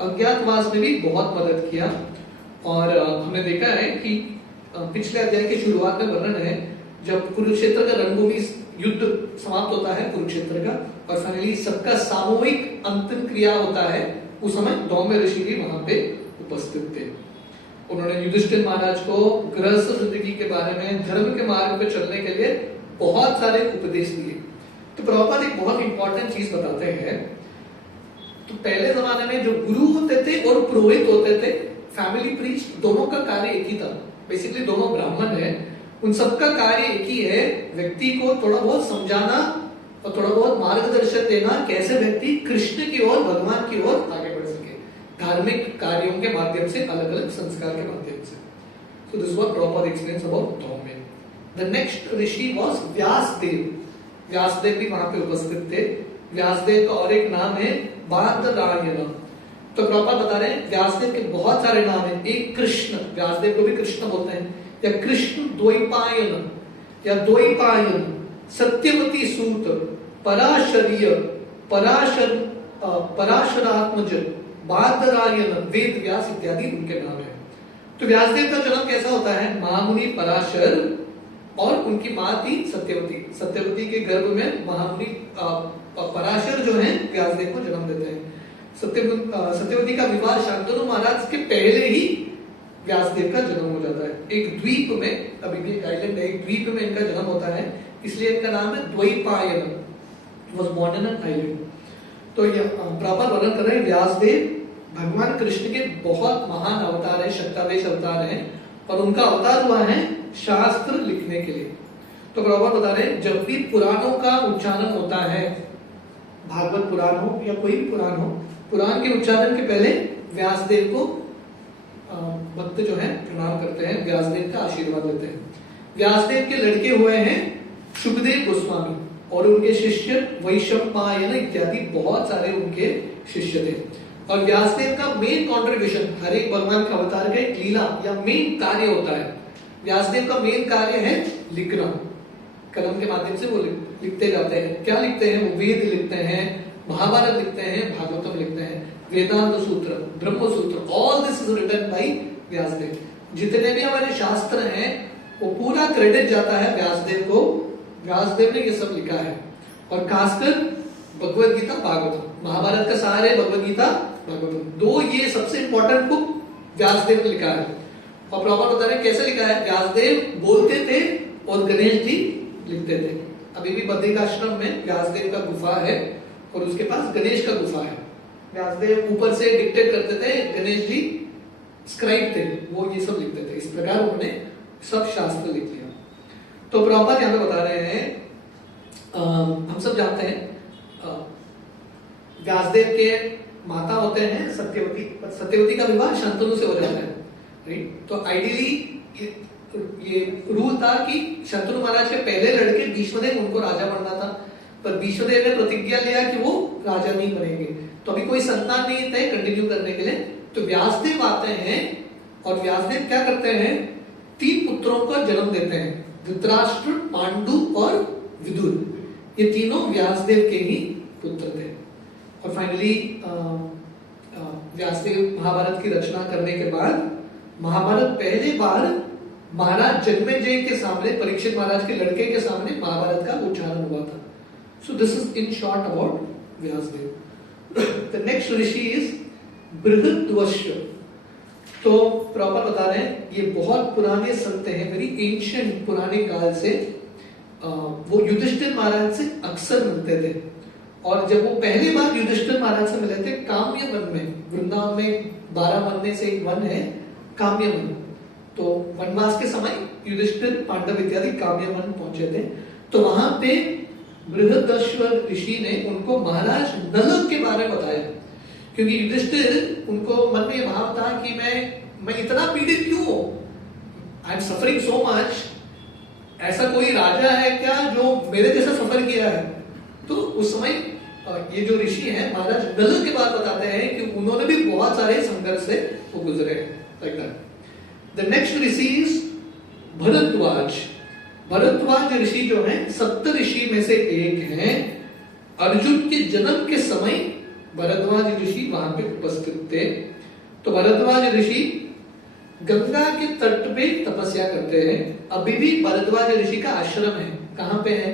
अज्ञातवास में भी बहुत मदद किया। और हमने देखा है कि पिछले अध्याय की शुरुआत में वर्णन है जब कुरुक्षेत्र का रणभूमि युद्ध समाप्त होता है कुरुक्षेत्र का, और फाइनली सबका सामूहिक अंतिम क्रिया होता है, उस समय धौम्य ऋषि भी वहां पे उपस्थित थे। उन्होंने युधिष्ठिर महाराज को गृहस्थ जिंदगी के बारे में, धर्म के मार्ग पे चलने के लिए बहुत सारे उपदेश दिए। तो प्रभुपाद एक बहुत इंपॉर्टेंट चीज बताते हैं। तो पहले जमाने में जो गुरु होते थे और पुरोहित होते थे, फैमिली प्रीस्ट, दोनों का कार्य एक ही था। बेसिकली दोनों ब्राह्मण हैं, उन सबका कार्य एक ही है, व्यक्ति को थोड़ा बहुत समझाना और थोड़ा बहुत मार्गदर्शन देना कैसे व्यक्ति कृष्ण की ओर, भगवान की ओर आगे बढ़ सके, धार्मिक कार्यों के माध्यम से, अलग अलग संस्कार के माध्यम से। So this is what Prabhupada explains about Dhaumya. The next Rishi was Vyasdev. Vyasdev भी वहां पे उपस्थित थे। व्यासदेव का और एक नाम है बादरायण। तो प्रभुपाद बता रहे हैं व्यासदेव के बहुत सारे नाम हैं। एक कृष्ण, व्यासदेव को भी कृष्ण बोलते हैं, या कृष्ण द्वैपायन या द्वैपायन, सत्यवती सूत, पराशरीय, पराशरात्मज, बादरायण, वेद व्यास इत्यादि उनके नाम है। तो व्यासदेव का जन्म कैसा होता है? महामुनि पराशर और उनकी माँ थी सत्यवती। सत्यवती के गर्भ में महामुनि पराशर जो है व्यासदेव को जन्म देते हैं। सत्यवती का विवाह शांतनु महाराज के पहले ही व्यासदेव का जन्म हो जाता है। एक द्वीप में, अभी भी एक आइलैंड है, एक द्वीप में इनका जन्म होता है, इसलिए इनका नाम है Dvaipayan, was born in an island। तो यह प्रॉपर वर्णन कर रहे हैं व्यासदेव भगवान कृष्ण के बहुत महान अवतार है, शक्तावेश अवतार है, और उनका अवतार हुआ है शास्त्र लिखने के लिए। तो प्रॉपर बता रहे हैं जब भी पुराणों का उच्चारण होता है, भागवत पुराण हो या कोई भी पुराण हो, पुराण के उच्चारण के पहले व्यासदेव को भक्त जो है प्रणाम करते हैं, व्यासदेव का आशीर्वाद लेते हैं। व्यासदेव के लड़के हुए हैं शुभदेव गोस्वामी और उनके शिष्य वैशंपायन इत्यादि बहुत सारे उनके शिष्य थे। और व्यासदेव का मेन कंट्रीब्यूशन, हर एक भगवान का अवतार का एक लीला या मेन कार्य होता है। व्यासदेव का मेन कार्य है लिखना, कलम के माध्यम से वो लिखते जाते हैं। क्या लिखते हैं? वो वेद लिखते हैं, महाभारत लिखते हैं, भागवतम लिखते हैं, वेदांत Sutra, Brahma Sutra, all this is written by Vyasadev. जितने भी हमारे शास्त्र हैं वो पूरा क्रेडिट जाता है व्यासदेव को, व्यासदेव ने ये सब लिखा है। और खासकर भगवत गीता, भागवतम, महाभारत का सारे भगवत गीता, भागवतम, दो ये सबसे इंपॉर्टेंट बुक व्यासदेव ने लिखा है। और प्रॉपर बता रहे कैसे लिखा है। व्यासदेव बोलते थे और गणेश जी लिखते थे। अभी भी बद्रिकाश्रम में व्यासदेव का गुफा है और उसके पास गणेश का गुफा है। व्यासदेव ऊपर से डिक्टेट करते थे, गणेश जी स्क्राइब थे, वो ये सब लिखते थे। इस प्रकार उन्होंने सब शास्त्र लिख लिया। तो प्रॉपर यहाँ पे बता रहे हैं, हम सब जानते हैं व्यासदेव के माता होते हैं सत्यवती। सत्यवती का विवाह शांतनु से हो जाता है, राइट। तो आइडियली ये रूल था कि शांतनु महाराज के पहले लड़के भीष्मदेव, उनको राजा बनना था, पर भीष्मदेव ने प्रतिज्ञा लिया कि वो राजा नहीं बनेंगे। तो अभी कोई संतान नहीं थे कंटिन्यू करने के लिए। तो व्यासदेव आते हैं और व्यासदेव क्या करते हैं, 3 पुत्रों को जन्म देते हैं, धृतराष्ट्र, पांडु और विदुर। ये तीनों व्यासदेव के ही पुत्र थे। और फाइनली व्यासदेव महाभारत की रचना करने के बाद महाभारत पहली बार महाराज जन्मेजय के सामने, परीक्षित महाराज के लड़के के सामने महाभारत का उच्चारण हुआ था। So this is in short about Vyasadev. The next rishi is Brihadashva. तो प्रॉपर बता रहे हैं ये बहुत पुराने संत हैं, वेरी एंशिएंट, पुराने काल से। वो युधिष्ठिर महाराज से अक्सर मिलते थे। और जब वो पहली बार युधिष्ठिर महाराज से मिले थे काम्य वन में, वृंदावन में 12 वन में से एक वन है काम्य वन। तो वनवास के समय युधिष्ठिर, पांडव इत्यादि काम्य वन पहुंचे थे। तो वहां पे बृहदश्वर ऋषि ने उनको महाराज नल के बारे में बताया, क्योंकि युधिष्ठिर, उनको मन में भाव था कि मैं इतना पीड़ित क्यों हूं, I am suffering so much, ऐसा कोई राजा है क्या जो मेरे जैसा सफर किया है। तो उस समय ये जो ऋषि हैं महाराज नल के बात बताते हैं कि उन्होंने भी बहुत सारे संघर्ष से वो गुजरे, like that. The next rishi is Bharadwaj. Bharadwaj ऋषि जो हैं 7 ऋषि में से एक हैं। अर्जुन के जन्म के समय भरद्वाज ऋषि वहां पे उपस्थित थे। तो भरद्वाज ऋषि गंगा के तट पे तपस्या करते हैं। अभी भी भरद्वाज ऋषि का आश्रम है। कहां पे है?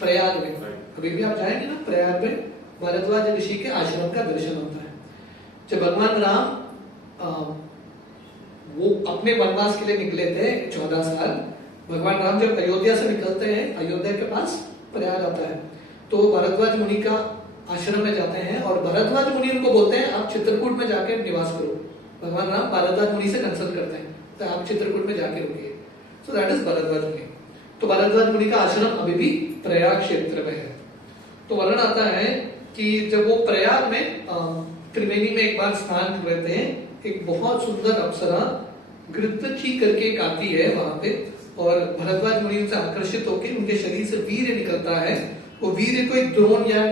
प्रयाग में। अभी भी आप जाएंगे ना प्रयाग में, भरद्वाज ऋषि के आश्रम का दर्शन होता है। जब भगवान राम वो अपने वनवास के लिए निकले थे 14 साल, भगवान राम जब अयोध्या से निकलते हैं, अयोध्या के पास प्रयाग आता है, तो भरद्वाज मुनि का आश्रम में जाते हैं और भरद्वाज मुनि उनको बोलते हैं आप चित्रकूट में जाके निवास करो। भगवान राम भरद्वाज मुनि से कंसल्ट करते हैं, तो आप चित्रकूट में जाके रुकिए। सो दैट इज भरद्वाज मुनि। तो भरद्वाज मुनि का आश्रम अभी भी प्रयाग क्षेत्र में है। तो वर्णन आता है कि जब वो प्रयाग में त्रिवेणी में एक बार स्नान कर रहे थे, एक बहुत सुंदर अप्सरा घृतची करके एक आती है वहां पे, और भरद्वाज मुनि उनसे आकर्षित होकर उनके शरीर से वीर्य निकलता है। वो वीर्य को एक द्रोण या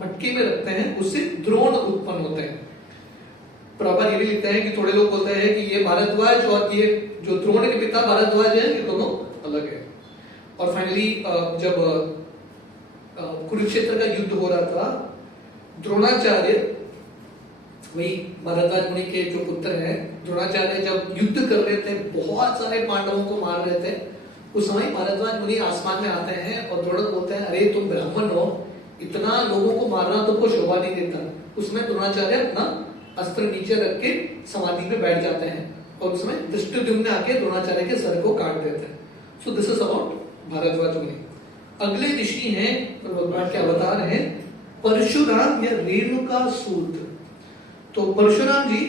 मटके में रखते हैं, उससे द्रोण उत्पन्न होते हैं। प्रॉपर ये भी लिखते हैं कि थोड़े लोग बोलते हैं कि ये भारद्वाज और ये जो द्रोण के पिता भारद्वाज है, ये दोनों अलग है। और फाइनली जब कुरुक्षेत्र का युद्ध हो रहा था, द्रोणाचार्य, वही भारद्वाज मुनि के जो पुत्र हैं, द्रोणाचार्य जब युद्ध कर रहे थे, बहुत सारे पांडवों को मार रहे थे, उस समय भारद्वाज मुनि आसमान में आते हैं और द्रोण बोलते हैं, अरे तुम ब्राह्मण हो, इतना लोगों को मारना तुमको शोभा नहीं देता। उसमें द्रोणाचार्य अपना अस्त्र नीचे रख के समाधि पे बैठ जाते हैं और उसमें धृष्टद्युम्न आके द्रोणाचार्य के सर को काट देते हैं। So this is about Bharadwaj Muni. अगले ऋषि हैं भगवान के अवतार हैं परशुराम या रेणुका सूत। तो परशुराम जी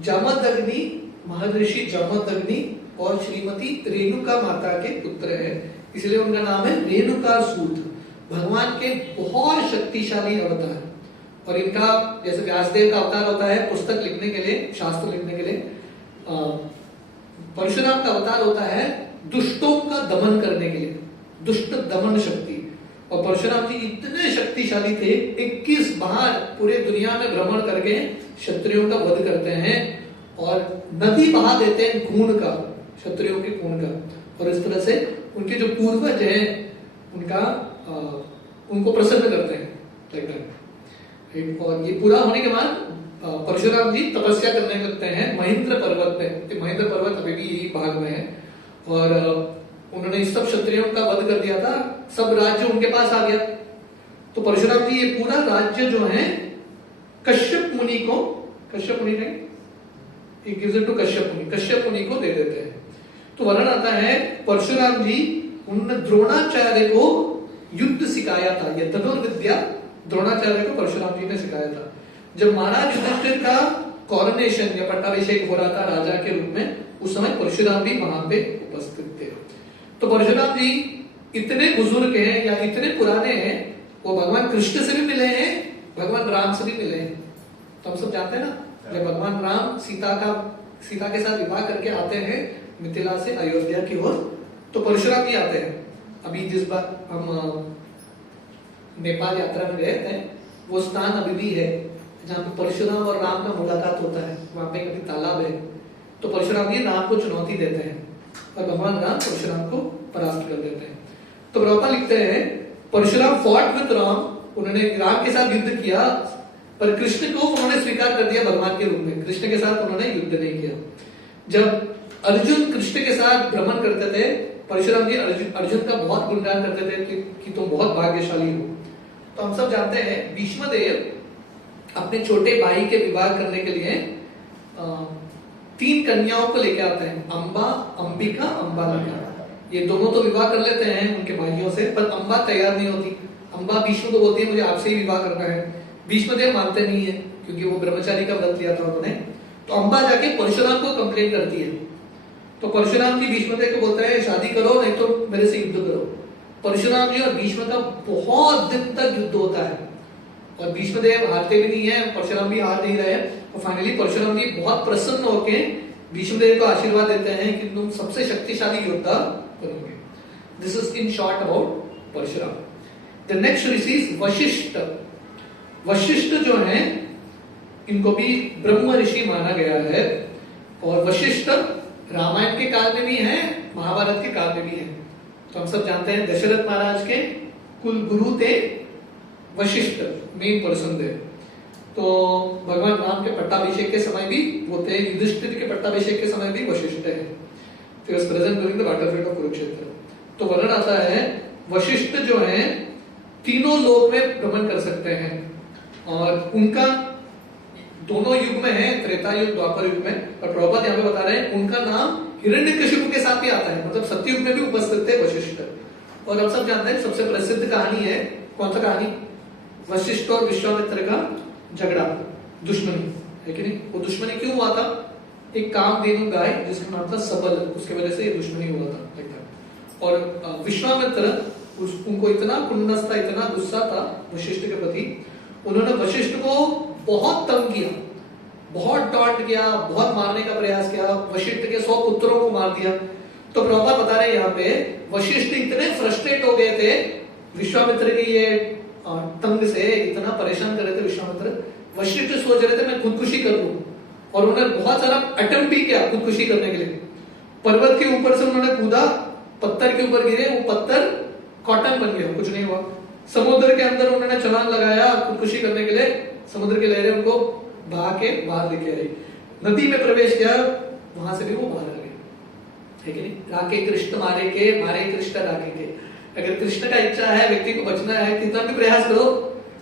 जामदग्नि, महर्षि जामदग्नि और श्रीमती रेणुका माता के पुत्र हैं, इसलिए उनका नाम है रेणुका सूत। भगवान के बहुत शक्तिशाली अवतार। और इनका जैसे व्यासदेव का अवतार होता है पुस्तक लिखने के लिए, शास्त्र लिखने के लिए, परशुराम का अवतार होता है दुष्टों का दमन करने के लिए, दुष्ट दमन शक्ति। और परशुराम जी इतने शक्तिशाली थे, 21 बार पूरे दुनिया में भ्रमण करके क्षत्रियों का वध करते हैं और नदी बहा देते हैं खून का, क्षत्रियों के खून का। और इस तरह से उनके जो पूर्वज हैं उनको प्रसन्न करते हैं। और ये पूरा होने के बाद परशुराम जी तपस्या करने लगते हैं महेंद्र पर्वत पे। महेंद्र पर्वत अभी भी यही भाग में है। और उन्होंने सब क्षत्रियों का वध कर दिया था, सब राज्य उनके पास आ गया। तो परशुराम जी ये पूरा राज्य जो है कश्यप मुनि को, कश्यप मुनि नहीं, कश्यप मुनि को दे देते हैं। तो वर्णन आता है परशुराम जी उन्होंने द्रोणाचार्य को युद्ध सिखाया था, यह धनुर्विद्या द्रोणाचार्य को परशुराम जी ने सिखाया था। जब महाराज युधिष्ठिर का कॉरोनेशन या पट्टाभिषेक हो रहा था राजा के रूप में, उस समय परशुराम भी वहां पे उपस्थित थे। तो परशुराम जी इतने बुजुर्ग हैं या इतने पुराने हैं, वो भगवान कृष्ण से भी मिले हैं, भगवान राम से भी मिले हैं। तो हम सब जानते हैं ना, जब भगवान राम सीता के साथ विवाह करके आते हैं मिथिला से अयोध्या की ओर, तो परशुराम जी आते हैं। अभी जिस बार हम नेपाल यात्रा में गए थे, वो स्थान अभी भी है जहाँ पे परशुराम और राम का मुलाकात होता है। वहां पे कभी तालाब है। तो परशुराम जी राम को चुनौती देते हैं और भगवान राम परशुराम को परास्त कर देते हैं। तो प्रभुपाद लिखते हैं परशुराम फॉट विद राम, उन्होंने राम के साथ युद्ध किया, पर कृष्ण को उन्होंने स्वीकार कर दिया भगवान के रूप में। कृष्ण के साथ उन्होंने युद्ध नहीं किया। जब अर्जुन कृष्ण के साथ भ्रमण करते थे, परशुराम जी अर्जुन का बहुत गुणगान करते थे कि तुम बहुत भाग्यशाली हो। तो हम सब जानते हैं भीष्म देव अपने छोटे भाई के विवाह करने के लिए 3 कन्याओं को लेके आते हैं, अंबा, अंबिका, अंबालिका। ये दोनों तो विवाह कर लेते हैं उनके भाइयों से, पर अंबा तैयार नहीं होती। अंबा भीष्म को बोलती है मुझे आपसे ही विवाह करना है। भीष्म देव मानते नहीं है क्योंकि वो ब्रह्मचारी का व्रत लिया था उन्होंने। तो अंबा जाके परशुराम को कंप्लेन करती है। तो परशुराम जी भीष्म देव को बोलते हैं शादी करो नहीं तो मेरे से युद्ध करो। परशुराम जी और भीष्म का बहुत दिन तक युद्ध होता है और भीष्म देव हारते भी नहीं है, परशुराम भी हार नहीं रहे। और फाइनली परशुराम जी बहुत प्रसन्न होकर भीष्म देव को आशीर्वाद देते हैं कि तुम सबसे शक्तिशाली योद्धा बनोगे। This is in short about Parashuram. The next rishi is Vashishtha. Vashishtha जो है इनको भी ब्रह्म ऋषि माना गया है। और वशिष्ठ रामायण के काल में भी है, महाभारत के काल में भी है। तो हम सब जानते हैं दशरथ महाराज के कुल गुरु थे वशिष्ठ, मेन पर्सन थे। तो भगवान राम के पट्टाभिषेक के समय भी वो थे, युधिष्ठिर के पट्टाभिषेक के समय भी वशिष्ठ है। तो इस present during the battlefield of Kurukshetra. तो वर्णन आता है वशिष्ठ जो है तीनों लोक में भ्रमण कर सकते हैं और उनका दोनों युग में है, त्रेता युग, द्वापर युग में। और प्रभुपाद यहाँ पे बता रहे हैं उनका नाम हिरण्यकशिपु के साथ भी आता है, मतलब सतयुग में भी उपस्थित थे वशिष्ठ। और हम सब जानते हैं सबसे प्रसिद्ध कहानी है, कौन सा कहानी? वशिष्ठ और विश्वामित्र का झगड़ा, दुश्मनी है कि नहीं? वो दुश्मनी क्यों हुआ था? एक कामधेनु गाय जिसका नाम था सबल, उसके वजह से ये दुश्मनी हुआ था। और विश्वामित्र उनको इतना खुन्नस था, इतना गुस्सा था वशिष्ठ के प्रति, उन्होंने वशिष्ठ को बहुत तंग किया, बहुत टॉन्ट किया, बहुत मारने का प्रयास किया, वशिष्ठ के 100 पुत्रों को मार दिया। तो प्रभुपाद बता रहे हैं यहाँ पे वशिष्ठ इतने फ्रस्ट्रेट हो गए थे विश्वामित्र की ये तंग से, इतना परेशान कर रहे थे विश्वामित्र। वशिष्ठ सोच रहे थे मैं खुदकुशी कर लूं और उन्होंने बहुत सारा अटेम्प्ट भी किया खुदकुशी करने के लिए। पर्वत के ऊपर से उन्होंने कूदा, पत्थर के ऊपर गिरे, वो पत्थर कॉटन बन गया, कुछ नहीं हुआ। समुद्र के अंदर उन्होंने छलांग लगाया खुदकुशी करने के लिए, समुद्र की लहरें उनको बहा के बाहर लेके आई। नदी में प्रवेश किया, वहां से भी वो बाहर आ गए। है कि नहीं? राके कृष्ण मारे के, मारे कृष्ण राके के। अगर कृष्ण का इच्छा है व्यक्ति को बचना है, कितना भी प्रयास करो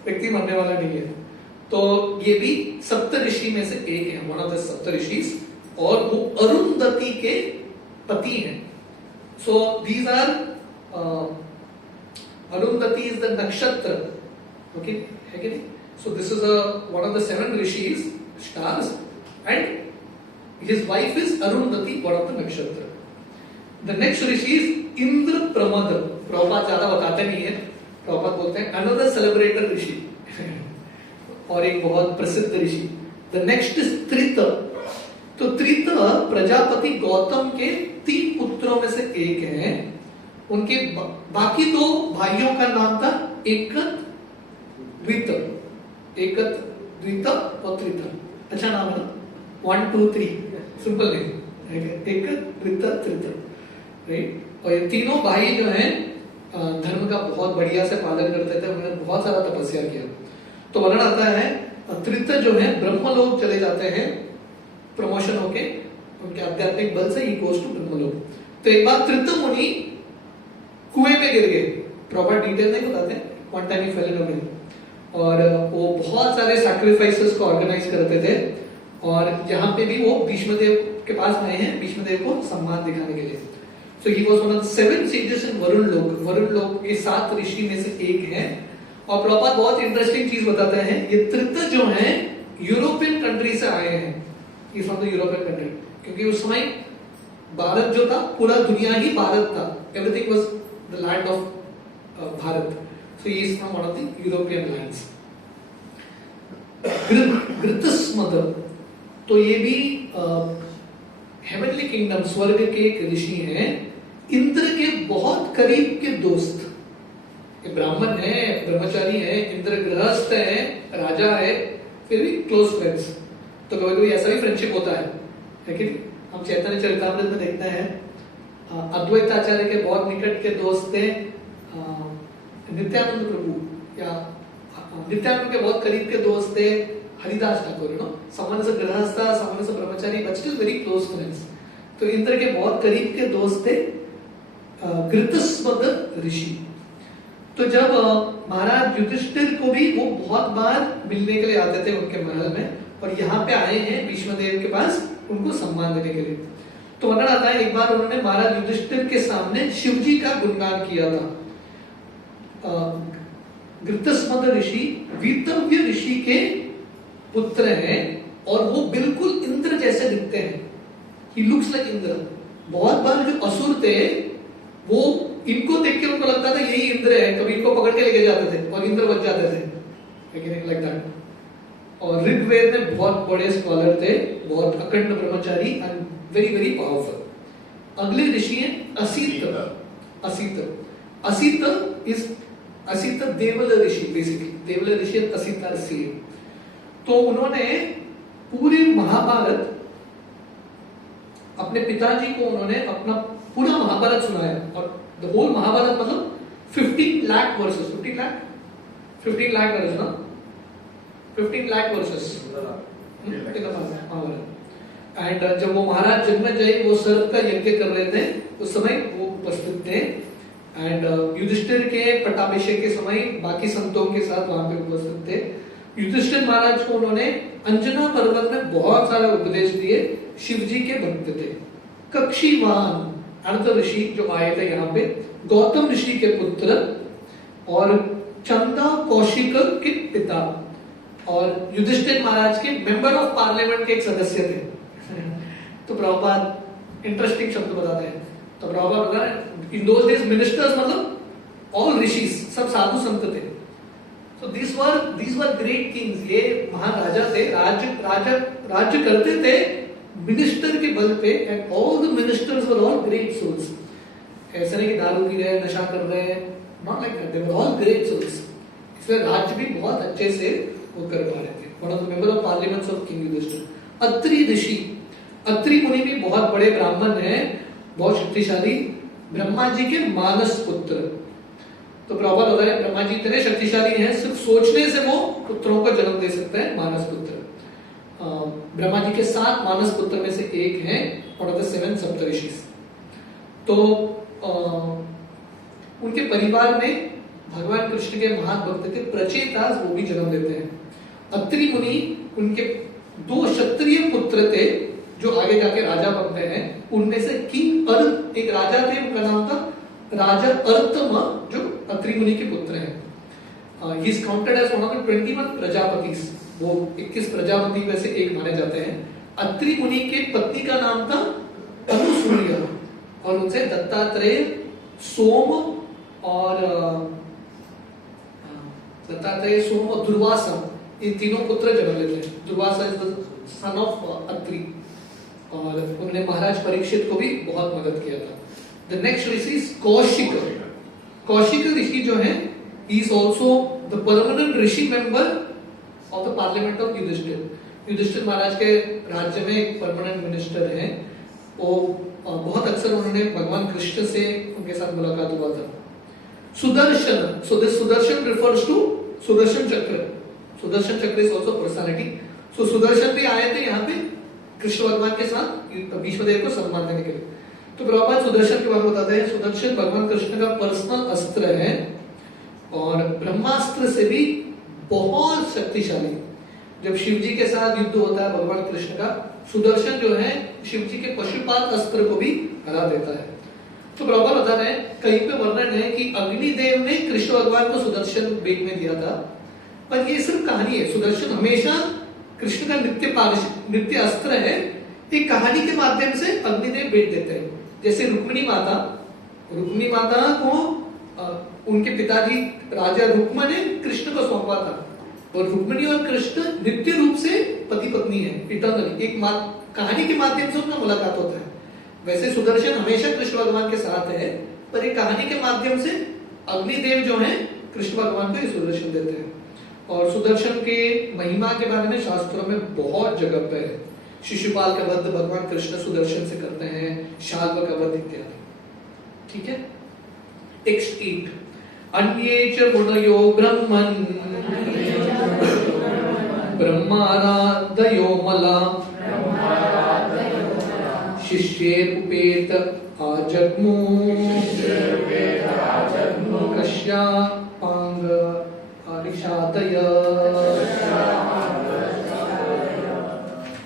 व्यक्ति मरने वाला नहीं है। तो ये भी सप्त ऋषि में से एक है, वन ऑफ द सप्त ऋषि, और वो अरुंधति के पति हैं। So these are Arundhati is the nakshatra, okay, है कि नहीं? So this is one of the 7 rishis stars and his wife is Arundhati, one of the nakshatra. The next rishi is Indrapramada. Prabhupada ज्यादा बताते नहीं है, प्रभुपाद बोलते हैं अनदर सेलिब्रेटेड ऋषि और एक बहुत प्रसिद्ध ऋषि। द नेक्स्ट इज त्रित। तो त्रित प्रजापति गौतम के 3 पुत्रों में से एक है। उनके बाकी 2 भाइयों का नाम था एकत, द्वित, एकत, द्वित और त्रित। अच्छा नाम है ना, 1 2 3, सिंपल नहीं, एकत, द्वित, त्रित, राइट। और ये तीनों भाई जो हैं धर्म का बहुत बढ़िया से पालन करते थे, उन्होंने बहुत सारा तपस्या किया। तो वर्णन आता है त्रित जो है ब्रह्मलोक चले जाते हैं प्रमोशन होके, उनके आध्यात्मिक बल से ही गोज टू ब्रह्मलोक। तो एक बार त्रित मुनि कुएं में गिर गए, प्रॉपर डिटेल नहीं बताते, one time he fail in a well, और वो बहुत सारे सैक्रिफाइसेस को ऑर्गेनाइज करते थे। और यहाँ पे भी वो भीष्मदेव के पास आए हैं, भीष्मदेव को सम्मान दिखाने के लिए। So he was one of the 7 sages in Varun लोक। वरुण लोक के 7 ऋषि में से एक है। और प्रभुपाद बहुत इंटरेस्टिंग चीज बताते हैं, ये त्रित जो है यूरोपियन कंट्री से आए हैं, ये फ्रॉम द यूरोपियन कंट्री, क्योंकि उस समय भारत जो था, पूरा दुनिया ही भारत था, everything was the land of Bharat. So he is from one of the European lands. Gritsamada, तो ये भी हेवनली किंगडम, स्वर्ग के एक ऋषि हैं, इंद्र के बहुत करीब के दोस्त। ये ब्राह्मण है, ब्रह्मचारी है, इंद्र गृहस्थ है, राजा है, फिर भी क्लोज फ्रेंड्स। तो कभी कभी ऐसा भी फ्रेंडशिप होता है कि हम चैतन्य चरितामृत में देखते हैं अद्वैत आचार्य के बहुत निकट के दोस्त थे नित्यानंद प्रभु, या नित्यानंद के बहुत करीब के दोस्त थे Haridas Thakur, no someone is a गृहस्थ, someone is a Brahmachari, but still very close friends। तो इंद्र के बहुत करीब के दोस्त थे घृतस्मद ऋषि। तो जब महाराज युधिष्ठिर को भी वो बहुत बार मिलने के लिए आते थे उनके महल में, और यहाँ पे आए हैं भीष्मदेव के पास उनको सम्मान देने के लिए। तो वर्णन आता है एक बार उन्होंने महाराज युधिष्ठिर के सामने शिव जी का गुणगान किया था। घृतस्मद ऋषि वीतव्य ऋषि के पुत्र हैं और वो बिल्कुल इंद्र जैसे दिखते हैं। He looks like Indra. बहुत बार जो असुर थे वो इनको देख के उनको लगता था यही इंद्र है, कभी इनको पकड़ के लेके जाते थे और इंद्र बच जाते थे, लाइक दैट। और ऋग्वेद में बहुत बड़े स्कॉलर थे, बहुत अखंड ब्रह्मचारी एंड वेरी वेरी पावरफुल। अगले ऋषि हैं असित। Asita, Asita is Asita Devala rishi, basically Devala rishi Asita rishi. तो उन्होंने पूरे महाभारत अपने पिताजी को उन्होंने अपना पूरा महाभारत सुनाया, और द होल महाभारत मतलब 15 लाख वर्सेस, 15 लाख वर्सेस ना, 15 लाख वर्सेस एंड जब वो महाराज जन्मेजय वो सर्प का यज्ञ कर रहे थे उस समय वो उपस्थित थे, एंड युधिष्ठिर के पट्टाभिषेक के समय बाकी संतों के साथ वहां पे उपस्थित थे। युधिष्ठिर महाराज को उन्होंने अंजना पर्वत में बहुत सारा उपदेश दिए, शिव जी के भक्त थे। कक्षीवान अर्थ ऋषि जो आए थे यहाँ पे, गौतम ऋषि के पुत्र और चंदा कौशिक के पिता, और युधिष्ठिर महाराज के मेंबर ऑफ पार्लियामेंट के एक सदस्य थे। तो प्रभुपाद इंटरेस्टिंग शब्द बताते हैं। तो प्रभुपाद बता रहे इन दोस डेज मिनिस्टर्स मतलब ऑल ऋषिज, सब साधु संत थे। So these were great kings। ये महाराजा थे, राज्य करते थे मिनिस्टर के बल पे, and all the ministers were all great souls। ऐसा नहीं कि दारू पी रहे, नशा कर रहे हैं, not like that, they were all great souls। इसलिए राज्य भी बहुत अच्छे से वो कर पा रहे थे। One of the member of parliaments of King Yudhishthira। Atri ऋषि, अत्रि मुनि भी बहुत बड़े ब्राह्मण हैं, बहुत शक्तिशाली, ब्रह्मा जी के मानस पुत्र। तो प्रॉपर होता है ब्रह्मा जी इतने शक्तिशाली हैं, सिर्फ सोचने से वो पुत्रों को जन्म दे सकते हैं, मानस पुत्र। ब्रह्मा जी के 7 मानस पुत्र में से एक हैं, वन ऑफ द 7 सप्तऋषि। तो उनके परिवार में भगवान कृष्ण के महान भक्त थे प्रचेतास, वो भी जन्म लेते हैं। अत्रि मुनि उनके 2 क्षत्रिय पुत्र थे जो आगे जाके राजा बनते हैं। उनमें से किंग अर्थ एक राजा थे, उनका नाम था राजा अर्थम, जो अत्रि मुनि के पुत्र हैं। He is counted as one of the 21 Prajapatis, वो 21 प्रजापति में से एक माने जाते हैं। अत्रि मुनि के पत्नी का नाम था अनुसूया और उनसे दत्तात्रेय, सोम और दुर्वासा, ये तीनों पुत्र जन्म लेते हैं। Durvasa is the son of Atri और उन्होंने महाराज परीक्षित को भी बहुत मदद किया था। The next rishi is Kaushik. Kaushik ऋषि जो है, he is also the permanent rishi member of the parliament of Yudhishthira. Yudhishthira Maharaj के राज्य में एक परमानेंट मिनिस्टर हैं। वो बहुत अक्सर उन्होंने भगवान कृष्ण से उनके साथ मुलाकात हुआ था। Sudarshan, so this Sudarshan refers to Sudarshan चक्र। सुदर्शन चक्र इज आल्सो पर्सनालिटी। सो सुदर्शन भी आए थे यहाँ पे कृष्ण भगवान के साथ भीष्मदेव को सम्मान देने के लिए। तो प्रभुपाद सुदर्शन के बारे में बताते हैं, सुदर्शन भगवान कृष्ण का पर्सनल अस्त्र है और ब्रह्मास्त्र से भी बहुत शक्तिशाली। जब शिव जी के साथ युद्ध होता है भगवान कृष्ण का, सुदर्शन जो है शिव जी के पशुपात अस्त्र को भी हरा देता है। तो प्रभुपाद बता रहे हैं, कहीं पे वर्णन है कि अग्निदेव ने कृष्ण भगवान को सुदर्शन बेग में दिया था, पर ये सिर्फ कहानी है। सुदर्शन हमेशा कृष्ण का नित्य अस्त्र है। एक कहानी के माध्यम से अग्निदेव भेंट देते हैं। जैसे रुक्मिणी माता को उनके पिताजी राजा रुक्मा ने कृष्ण को सौंपा था और रुक्मिणी और कृष्ण नित्य रूप से पति पत्नी है, इटर्नली। एक कहानी के माध्यम से उनका मुलाकात होता है। वैसे सुदर्शन हमेशा कृष्ण भगवान के साथ है, पर एक कहानी के माध्यम से अग्निदेव जो है कृष्ण भगवान को सुदर्शन देते हैं। और सुदर्शन के महिमा के बारे में शास्त्रों में बहुत जगह पे है। शिशुपाल का वध भगवान कृष्ण सुदर्शन से करते हैं, शाल्व का वध इत्यादि। ठीक है। टेक्स्ट 8, अन्ये च मुनयो ब्रह्मन् ब्रह्माराधयो मला शिष्येरुपेत आजग्मु कश्यपांग अरिषादय।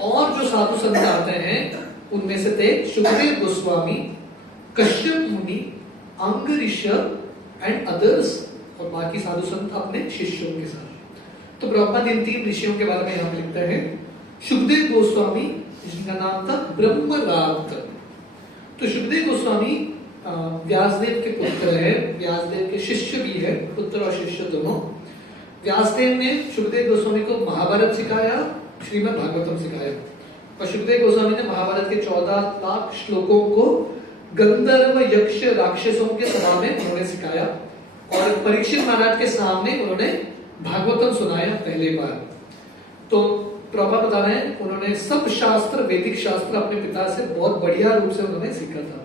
और जो साधु संत आते हैं उनमें से थे सुखदेव गोस्वामी, कश्यप मुनि, अंगरीश एंड अदर्स, और बाकी साधु संत अपने शिष्यों के साथ। तो प्रभुपाद इन 3 ऋषियों के बारे में यहाँ लिखते हैं। सुखदेव गोस्वामी, जिनका नाम था ब्रह्मरात। तो सुखदेव गोस्वामी व्यासदेव के पुत्र है, व्यासदेव के शिष्य भी है, पुत्र और शिष्य दोनों। व्यासदेव ने सुखदेव गोस्वामी को महाभारत सिखाया, श्रीमद् भागवतम सिखाया। और सुखदेव गोस्वामी ने महाभारत के 14 लाख श्लोकों को गंधर्व, यक्ष, राक्षसों के सभा में उन्होंने सिखाया। और परीक्षित महाराज के सामने उन्होंने भागवतम सुनाया पहली बार। तो प्रभा बता रहे हैं, उन्होंने सब शास्त्र, वैदिक शास्त्र अपने पिता से बहुत बढ़िया रूप से उन्होंने सीखा था।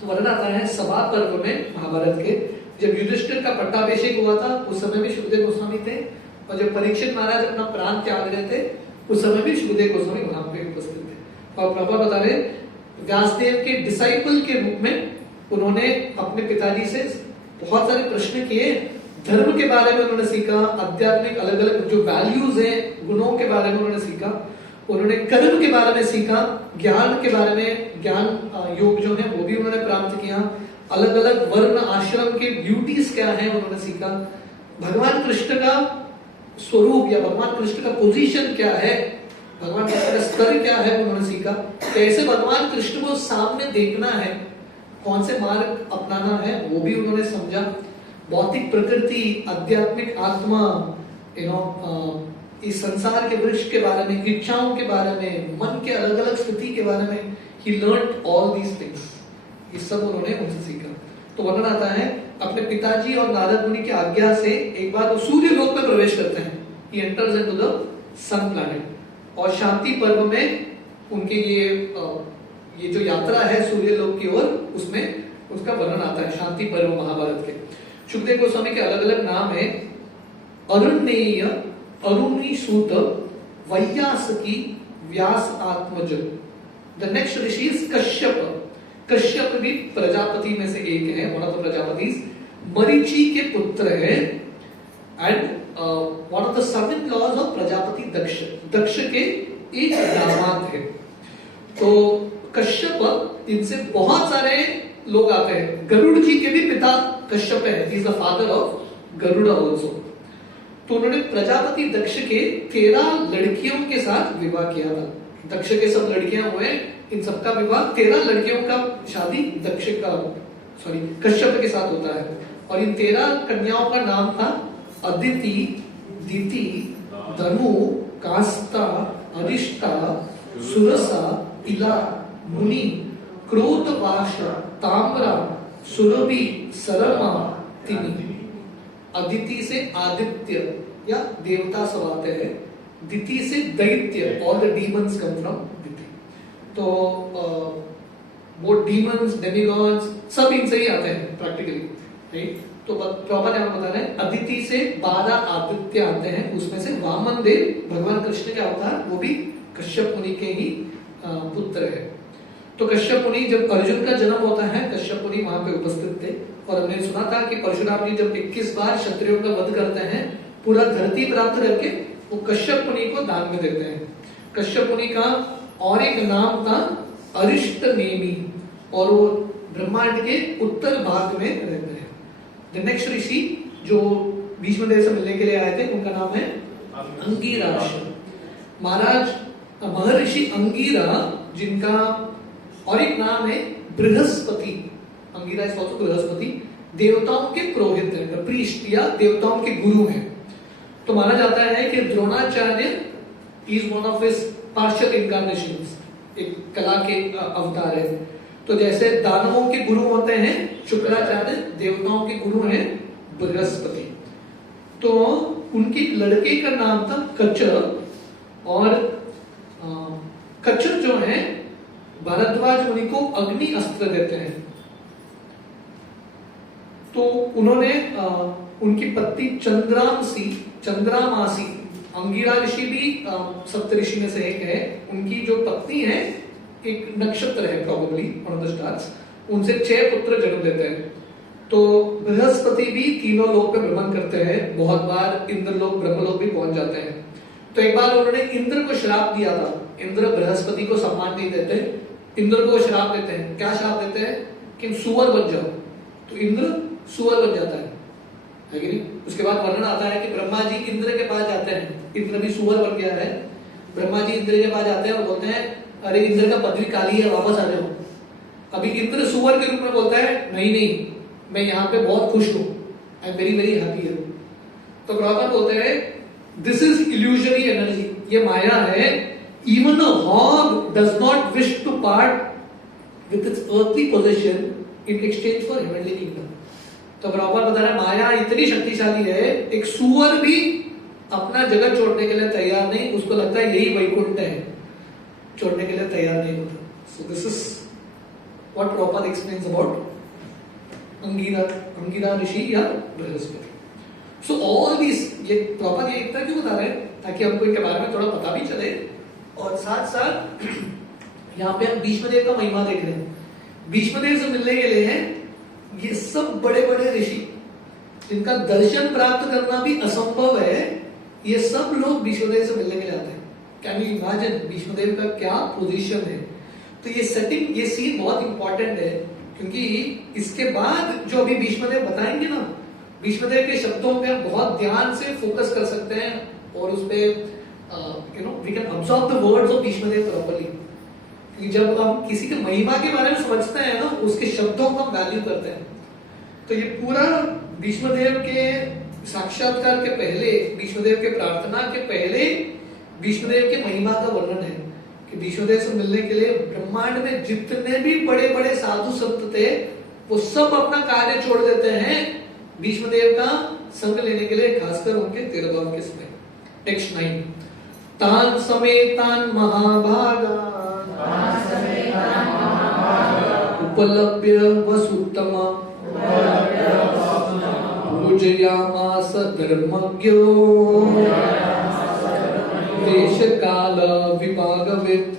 तो वर्णन आता है सभा पर्व में महाभारत के, जब युधिष्ठिर का पट्टाभिषेक हुआ था उस समय भी सुखदेव गोस्वामी थे, और जब परीक्षित महाराज अपना प्राण त्याग रहे थे उस समय भी सुखदेव गोस्वामी वहां पे उपस्थित थे। और प्रभा बता रहे व्यासदेव के डिसाइपल के रूप में उन्होंने अपने पिताजी से बहुत सारे प्रश्न किए। धर्म के बारे में उन्होंने सीखा, आध्यात्मिक अलग अलग जो वैल्यूज हैं, गुणों के बारे में उन्होंने सीखा। उन्होंने कर्म के बारे में सीखा, ज्ञान के बारे में, ज्ञान योग जो है वो भी उन्होंने प्राप्त किया। अलग अलग वर्ण आश्रम के ब्यूटीज क्या है उन्होंने सीखा। भगवान कृष्ण का स्वरूप या भगवान कृष्ण का पोजीशन क्या है, भगवान कृष्ण का स्तर क्या है उन्होंने सीखा। कैसे भगवान कृष्ण को सामने देखना है, कौन से मार्ग अपनाना है वो भी उन्होंने समझा। भौतिक प्रकृति, आध्यात्मिक आत्मा, इस संसार के वृक्ष के बारे में, इच्छाओं के बारे में, मन के अलग अलग स्थिति के बारे में, he learned all these things। ये सब उन्होंने उनसे सीखा। तो वर्णन आता है अपने पिताजी और नारद मुनि की आज्ञा से एक बार वो सूर्य लोक में प्रवेश करते हैं। he enters into the sun planet। और शांति पर्व में उनके ये जो यात्रा है सूर्य लोक की ओर, उसमें उसका वर्णन आता है शांति पर्व महाभारत के। सुखदेव गोस्वामी के अलग अलग नाम है, Aruneya, Aruni Suta, Vaiyasaki, Vyasa Atmaja. The next rishi is Kashyap. Kashyap भी प्रजापति में से एक है, one of the Prajapatis. Marichi के पुत्र है and one of the son in laws of Prajapati Daksha. Daksha के एक दामाद है. तो कश्यप, इनसे बहुत सारे लोग आते हैं. गरुड़ जी के भी पिता कश्यप है. He is the father of Garuda also. तो उन्होंने प्रजापति दक्ष के 13 लड़कियों के साथ विवाह किया था. दक्ष के सब लड़कियां हुए, इन सबका विवाह 13 लड़कियों का शादी कश्यप के साथ होता है. और इन 13 कन्याओं का नाम था अदिति, दिति, धनु, कास्ता, अरिष्टा, सुरसा, इला, मुनि, क्रोधवाश, ताम्रा, सुरभि, सरमा, तिनि. अदिति से आदित्य या देवता सब आते हैं. दिति से दैत्य, all the demons come from Diti. तो वो डीमंस, डेमिगॉड्स सब इनसे ही आते हैं प्रैक्टिकली, राइट. तो प्रॉपर यहाँ बता रहे हैं अदिति से 12 आदित्य आते हैं. उसमें से वामन देव भगवान कृष्ण के अवतार, वो भी कश्यप मुनि के ही पुत्र है. तो कश्यप मुनि, जब अर्जुन का जन्म होता है, कश्यप मुनि वहां पे उपस्थित थे. और हमने सुना था कि परशुराम जी जब 21 बार क्षत्रियों का वध करते हैं, पूरा धरती प्राप्त करके वो कश्यप मुनि को दान में देते हैं. कश्यप मुनि का और एक नाम था अरिष्ट नेमी, और वो ब्रह्मांड के उत्तर भाग में रहते हैं. द नेक्स्ट ऋषि जो भीष्मदेव से मिलने के लिए आए थे, उनका नाम है अंगिराश महाराज. महर्षि अंगिरा, जिनका और एक नाम है बृहस्पति. Angira is also Brihaspati. देवताओं के पुरोहित है, प्रीस्ट या देवताओं के गुरु हैं. तो माना जाता है कि Dronacharya is one of his partial incarnations, एक कला के अवतार है. तो जैसे दानवों के गुरु होते हैं शुक्राचार्य, देवताओं के गुरु हैं बृहस्पति. तो उनके लड़के का नाम था कचर. और कचर जो है भारद्वाज मुनि को अग्नि अस्त्र देते हैं. तो उन्होंने उनकी पत्नी चंद्रामासी, अंगिरा ऋषि भी सप्तऋषि में से एक है. उनकी जो पत्नी है, एक नक्षत्र है probably one of the stars, उनसे 6 पुत्र जन्म लेते हैं. तो बृहस्पति भी तीनों लोक पे भ्रमण करते हैं. बहुत बार इंद्रलोक, ब्रह्मलोक भी पहुंच जाते हैं. तो एक बार उन्होंने इंद्र को श्राप दिया था. इंद्र बृहस्पति को सम्मान नहीं देते, इंद्र को श्राप देते हैं. क्या श्राप देते हैं? कि सुअर बन जाओ. तो इंद्र सुअर बन जाता है कि नहीं. उसके बाद वर्णन आता है कि ब्रह्मा जी इंद्र के पास जाते हैं. इंद्र भी सुअर बन गया है. ब्रह्मा जी इंद्र के पास जाते हैं और बोलते हैं, अरे इंद्र का पदवी काली है, वापस आ जाओ. अभी इंद्र सुअर के रूप में बोलता है, नहीं, मैं यहाँ पे बहुत खुश हूँ, I am very very happy है. तो ब्रह्मा बोलते हैं, दिस इज इल्यूजरी एनर्जी, ये माया है. Even a hog does not wish to part with its earthly position in exchange for heavenly kingdom. तो ब्रह्मा बता रहा है, माया इतनी शक्तिशाली है, एक सुअर भी अपना जगह छोड़ने के लिए तैयार नहीं. उसको लगता है यही वैकुंठ है, छोड़ने के लिए तैयार नहीं होता. So this is what Prabhupada explains about Angira rishi या बृहस्पति. सो ऑल दिस, ये प्रॉपर ये इतना क्यों बता रहे हैं? ताकि हमको इनके बारे में थोड़ा पता भी चले. और साथ साथ यहाँ पे हम भीष्मदेव का महिमा देख रहे हैं. भीष्मदेव से मिलने के लिए हैं ये सब बड़े बड़े ऋषि, जिनका दर्शन प्राप्त करना भी असंभव है, ये सब लोग भीष्मदेव से मिलने के लिए आते हैं. कैन यू इमेजिन भीष्मदेव का क्या पोजीशन है? तो ये सेटिंग, ये सीन बहुत इंपॉर्टेंट है, क्योंकि इसके बाद जो अभी भीष्मदेव बताएंगे ना, भीष्मदेव के शब्दों पे हम बहुत ध्यान से फोकस कर सकते हैं और उस पे we can absorb the words of Bhishmadev properly. क्योंकि जब हम किसी के महिमा के बारे में समझते हैं ना, उसके शब्दों को हम वैल्यू करते हैं. तो ये पूरा भीष्मदेव के साक्षात्कार के पहले, भीष्मदेव के प्रार्थना के पहले भीष्मदेव के महिमा का वर्णन है कि भीष्मदेव से मिलने के लिए ब्रह्मांड में जितने भी बड़े बड़े साधु संत थे, वो सब अपना कार्य छोड़ देते हैं भीष्मदेव का संग लेने के लिए, खासकर उनके तिरुभाव के समय. टेक्स्ट 9. तान समेतान महाभागा उपलभ्य वसुत्तमा पूजयामास धर्मज्ञो देश काल विभागवित्.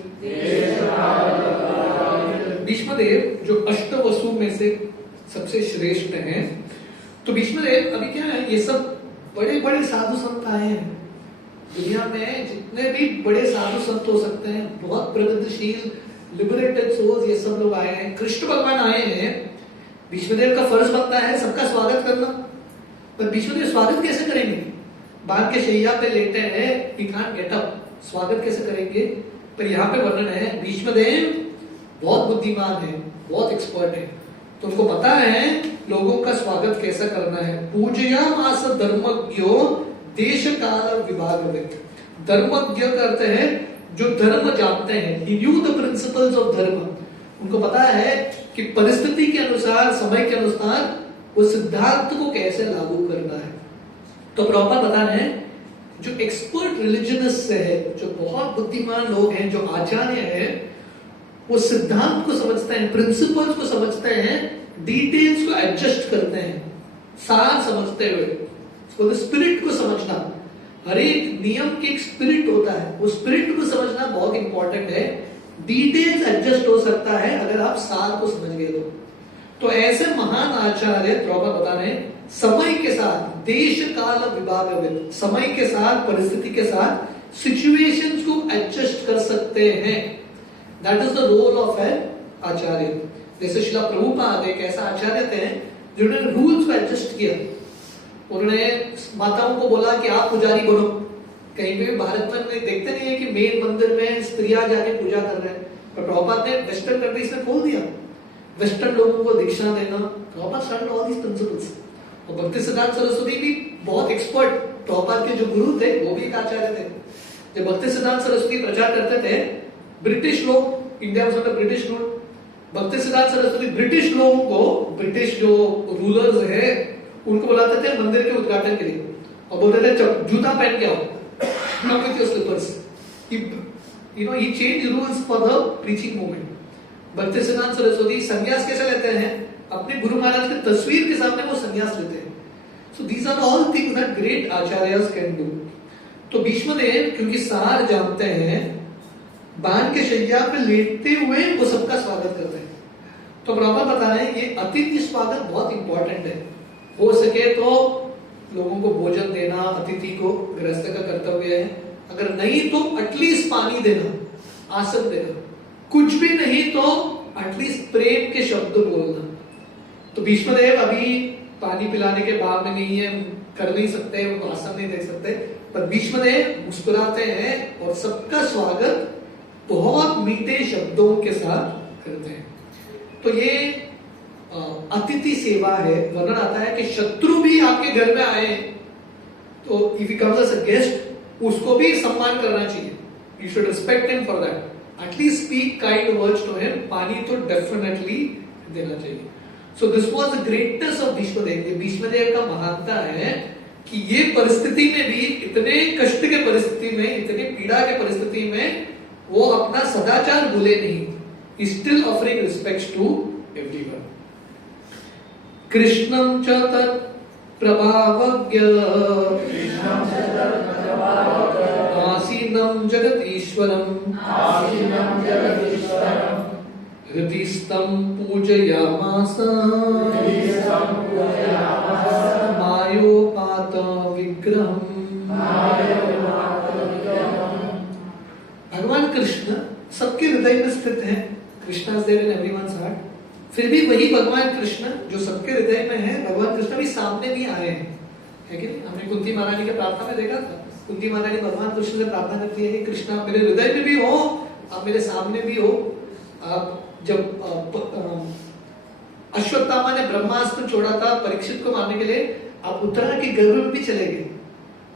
भीष्मदेव जो अष्टवसु में से सबसे श्रेष्ठ हैं। तो भीष्मदेव अभी क्या है, ये सब बड़े बड़े साधु संत आए हैं दुनिया में, जितने भी बड़े साधु संत हो सकते हैं, बहुत प्रगतिशील लिबरेटेड सोल्स, ये सब लोग आए हैं। कृष्ण भगवान आए हैं। भीष्मदेव का फर्ज बनता है सबका स्वागत करना, पर भीष्मदेव स्वागत कैसे करेंगे? बाग के शैया पे लेटे हैं, he can't get up, स्वागत कैसे करेंगे? पर यहाँ पे वर्णन है भीष्मदेव बहुत बुद्धिमान है, बहुत एक्सपर्ट है, तो उनको पता है लोगों का स्वागत कैसा करना है। पूजयामास धर्मज्ञो देश काल विभागवित्। धर्मज्ञ करते हैं जो धर्म जानते हैं, he knew the principles of धर्म। उनको पता है कि परिस्थिति के अनुसार, समय के अनुसार वो सिद्धांत को कैसे लागू करना है। तो प्रॉपर बता रहे हैं जो एक्सपर्ट रिलीजनिस्ट है, जो बहुत बुद्धिमान लोग हैं, जो आचार्य हैं, वो सिद्धांत को समझते हैं, प्रिंसिपल्स को समझते हैं, डिटेल्स को एडजस्ट करते हैं, सार समझते हुए स्पिरिट को समझना। हर एक नियम के एक स्पिरिट होता है, वो स्पिरिट को समझना बहुत इंपॉर्टेंट है। डिटेल्स एडजस्ट हो सकता है अगर आप सार को समझ गए तो ऐसे महान आचार्य प्रॉपर बता रहे हैं समय के साथ, देश काल विभाग, समय के साथ, परिस्थिति के साथ सिचुएशंस को एडजस्ट कर सकते हैं। That is the role of an acharya. जैसे श्रील प्रभुपाद एक ऐसा आचार्य थे जिन्होंने रूल्स को एडजस्ट किया। उन्होंने माताओं को बोला कि आप पुजारी बनो। कहीं पे भारत में देखते नहीं है कि मेन मंदिर में स्त्रियां जाके पूजा कर रहे हैं, पर प्रभुपाद ने वेस्टर्न कंट्रीज में खोल दिया, वेस्टर्न लोगों को दीक्षा देना। Prabhupada started all these principles. और भक्ति सिद्धांत सरस्वती भी बहुत एक्सपर्ट, प्रभुपाद के जो गुरु थे वो भी एक आचार्य थे। जब भक्ति सिद्धांत सरस्वती प्रचार करते थे, ब्रिटिश लोग, इंडिया में ब्रिटिश लोग, भक्ति सिद्धांत सरस्वती ब्रिटिश लोगों को, ब्रिटिश जो रूलर्स है उनको बुलाते थे मंदिर के उद्घाटन के लिए और बोलते थे जूता पहन के आओ, come with your slippers. He changed rules for the preaching movement. भक्ति सिद्धांत सरस्वती संन्यास कैसे लेते हैं? अपने गुरु महाराज की तस्वीर के सामने वो संन्यास लेते हैं। So these are all things that great acharyas can do. तो भीष्मदेव क्योंकि सार जानते हैं, बाण के शैया पे लेटते हुए वो सबका स्वागत करते हैं। तो बराबर बता रहे हैं ये अतिथि स्वागत बहुत इंपॉर्टेंट है। हो सके तो लोगों को भोजन देना अतिथि को गृहस्थ का कर्तव्य है, अगर नहीं तो एटलीस्ट पानी देना, आसन देना, कुछ भी नहीं तो एटलीस्ट प्रेम के शब्द बोलना। तो भीष्मदेव अभी पानी पिलाने के भाव में नहीं है, कर नहीं सकते, उनको आसन नहीं दे सकते, पर भीष्मदेव मुस्कुराते हैं और सबका स्वागत बहुत मीठे शब्दों के साथ करते हैं। तो ये अतिथि सेवा है। वर्णन आता है कि शत्रु भी आपके घर में आए तो if he comes as a guest, उसको भी सम्मान करना चाहिए। You should respect him for that, at least speak kind words to him. पानी तो डेफिनेटली देना चाहिए। So this was the greatness of Bhishmadev. Bhishmadev का महानता है कि ये परिस्थिति में भी, इतने कष्ट के परिस्थिति में, इतने पीड़ा के परिस्थिति में वो अपना सदाचार भूले नहीं। He still offering respect to everyone. कृष्णं च तत् प्रभावज्ञ आसीनं जगतीश्वरं हृदिस्थं पूजयामास मायोपात विग्रहम्। भगवान कृष्ण सबके हृदय में स्थित है। Krishna is there in everyone's heart. फिर भी वही भगवान कृष्ण जो सबके हृदय में है, भगवान कृष्ण भी सामने भी आए हैं, है कि नहीं? हमने कुंती महारानी के प्रार्थना में देखा था, कुंती महारानी भगवान कृष्ण से प्रार्थना करती है कि कृष्ण आप मेरे हृदय में भी हो, आप मेरे सामने भी हो। आप जब अश्वत्थामा ने ब्रह्मास्त्र छोड़ा था परीक्षित को मारने के लिए, आप उत्तरा के गर्भ में भी चले गए।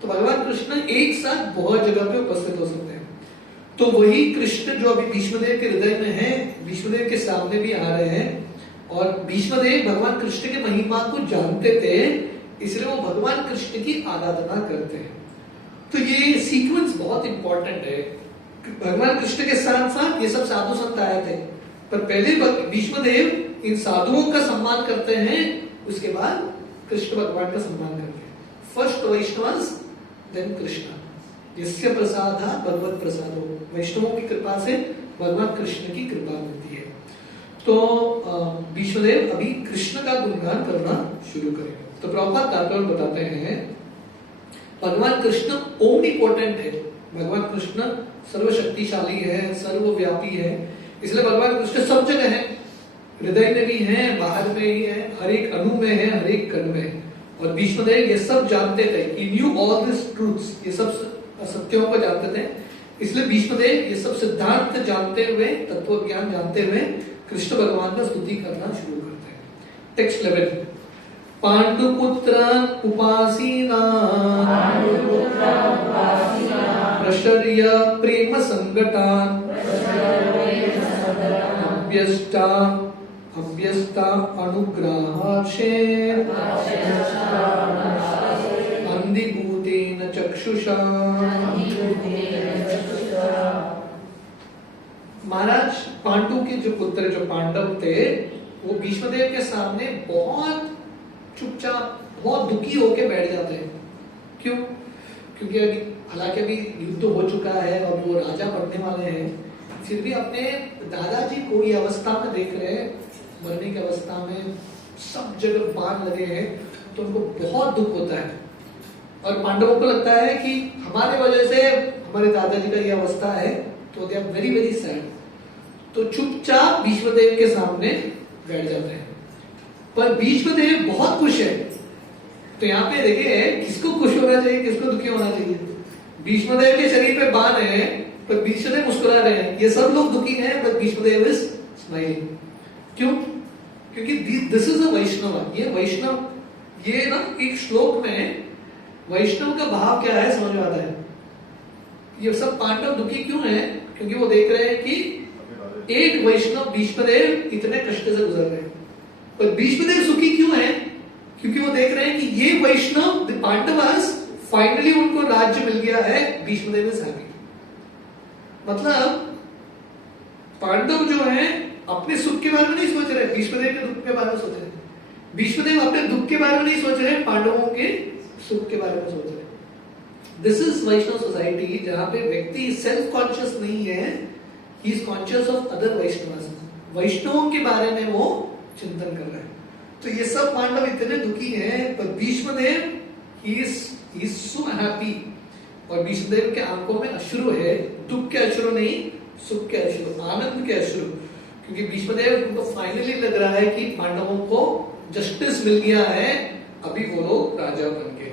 तो भगवान कृष्ण एक साथ बहुत जगह पे उपस्थित हो सकते हैं। तो वही कृष्ण जो अभी भीष्मदेव के हृदय में है, भीष्मदेव के सामने भी आ रहे हैं। और भीष्मदेव भगवान कृष्ण के महिमा को जानते थे, इसलिए वो भगवान कृष्ण की आराधना करते हैं। तो ये सीक्वेंस बहुत इंपॉर्टेंट है। भगवान कृष्ण के साथ साथ ये सब साधु संत आए थे, पर पहले भीष्मदेव इन साधुओं का सम्मान करते हैं, उसके बाद कृष्ण भगवान का सम्मान करते हैं। First Vaishnavas then Krishna. जिसके प्रसाद भगवत प्रसाद हो, वैष्णवों की कृपा से भगवान कृष्ण की कृपा मिलती है। तो भीष्मदेव अभी कृष्ण का गुणगान करना शुरू करेंगे। तो प्रभुपाद तात्पर्य बताते हैं भगवान कृष्ण ओमनिपोटेंट है, भगवान कृष्ण सर्वशक्तिशाली है, सर्वव्यापी है, इसलिए भगवान कृष्ण सब जगह है, हृदय में भी है, बाहर में ही है, हर एक अणु में है, हर एक कण में है। और भीष्मदेव ये सब जानते थे, he knew all these truths, ये सब सत्यों को जानते थे, इसलिए भीष्मदेव ये सब सिद्धांत जानते हुए, तत्व ज्ञान जानते हुए कृष्ण भगवान का स्तुति करना शुरू करते हैं। टेक्स्ट 11 पांडुपुत्रान् उपासीना प्रशर्य प्रेम संगतान् अभ्यस्ता अनुग्रहार्षे अन्धिभूतेन चक्षुषा। महाराज पांडु के जो पुत्र, जो पांडव थे, वो भीष्मदेव के सामने बहुत चुपचाप, बहुत दुखी होके बैठ जाते हैं। क्यों? क्योंकि अभी हालांकि अभी युद्ध हो चुका है और वो राजा बनने वाले हैं, फिर भी अपने दादाजी को ये अवस्था में देख रहे हैं, मरने की अवस्था में, सब जगह बाण लगे हैं, तो उनको बहुत दुख होता है। और पांडवों को लगता है कि हमारे वजह से हमारे दादाजी का ये अवस्था है, तो they are very very sad. तो चुपचाप भीष्मदेव के सामने बैठ जाते हैं। पर भीष्मदेव बहुत खुश है। तो यहाँ पे देखिए किसको खुश होना चाहिए, किसको दुखी होना चाहिए। भीष्मदेव के शरीर पे बाण है, पर भीष्मदेव मुस्कुरा रहे हैं। ये सब लोग दुखी हैं, पर भीष्मदेव इज स्माइलिंग। क्यों? क्योंकि दिस इज अ वैष्णव। ये वैष्णव, ये ना एक श्लोक में वैष्णव का भाव क्या है समझ में आता है। ये सब पांडव दुखी क्यों हैं? क्योंकि वो देख रहे हैं कि एक वैष्णव भीष्मदेव इतने कष्ट से गुजर रहे हैं। पर भीष्मदेव सुखी क्यों हैं? क्योंकि वो देख रहे हैं कि ये वैष्णव द पांडवास फाइनली उनको राज्य मिल गया है। Bhishmadev is happy. मतलब पांडव जो हैं अपने सुख के बारे में नहीं सोच रहे, भीष्मदेव के दुख के बारे में सोच रहे। भीष्मदेव अपने दुख के बारे में नहीं सोच रहे, पांडवों के सुख के बारे में सोच रहे। दिस इज वैष्णव सोसाइटी, जहां पे व्यक्ति सेल्फ कॉन्शियस नहीं है, he is conscious of other Vaishnavs. वैष्णवों के बारे में वो चिंतन कर रहे हैं। तो ये सब पांडव इतने दुखी हैं, पर Bhishmadev he is so happy. और भीष्मदेव के आंखों में अश्रु है, दुख के अश्रु नहीं, सुख के अश्रु, आनंद के अश्रु। क्योंकि भीष्मदेव को फाइनली लग रहा है कि पांडवों को जस्टिस मिल गया है, अभी वो लोग राजा बन गए।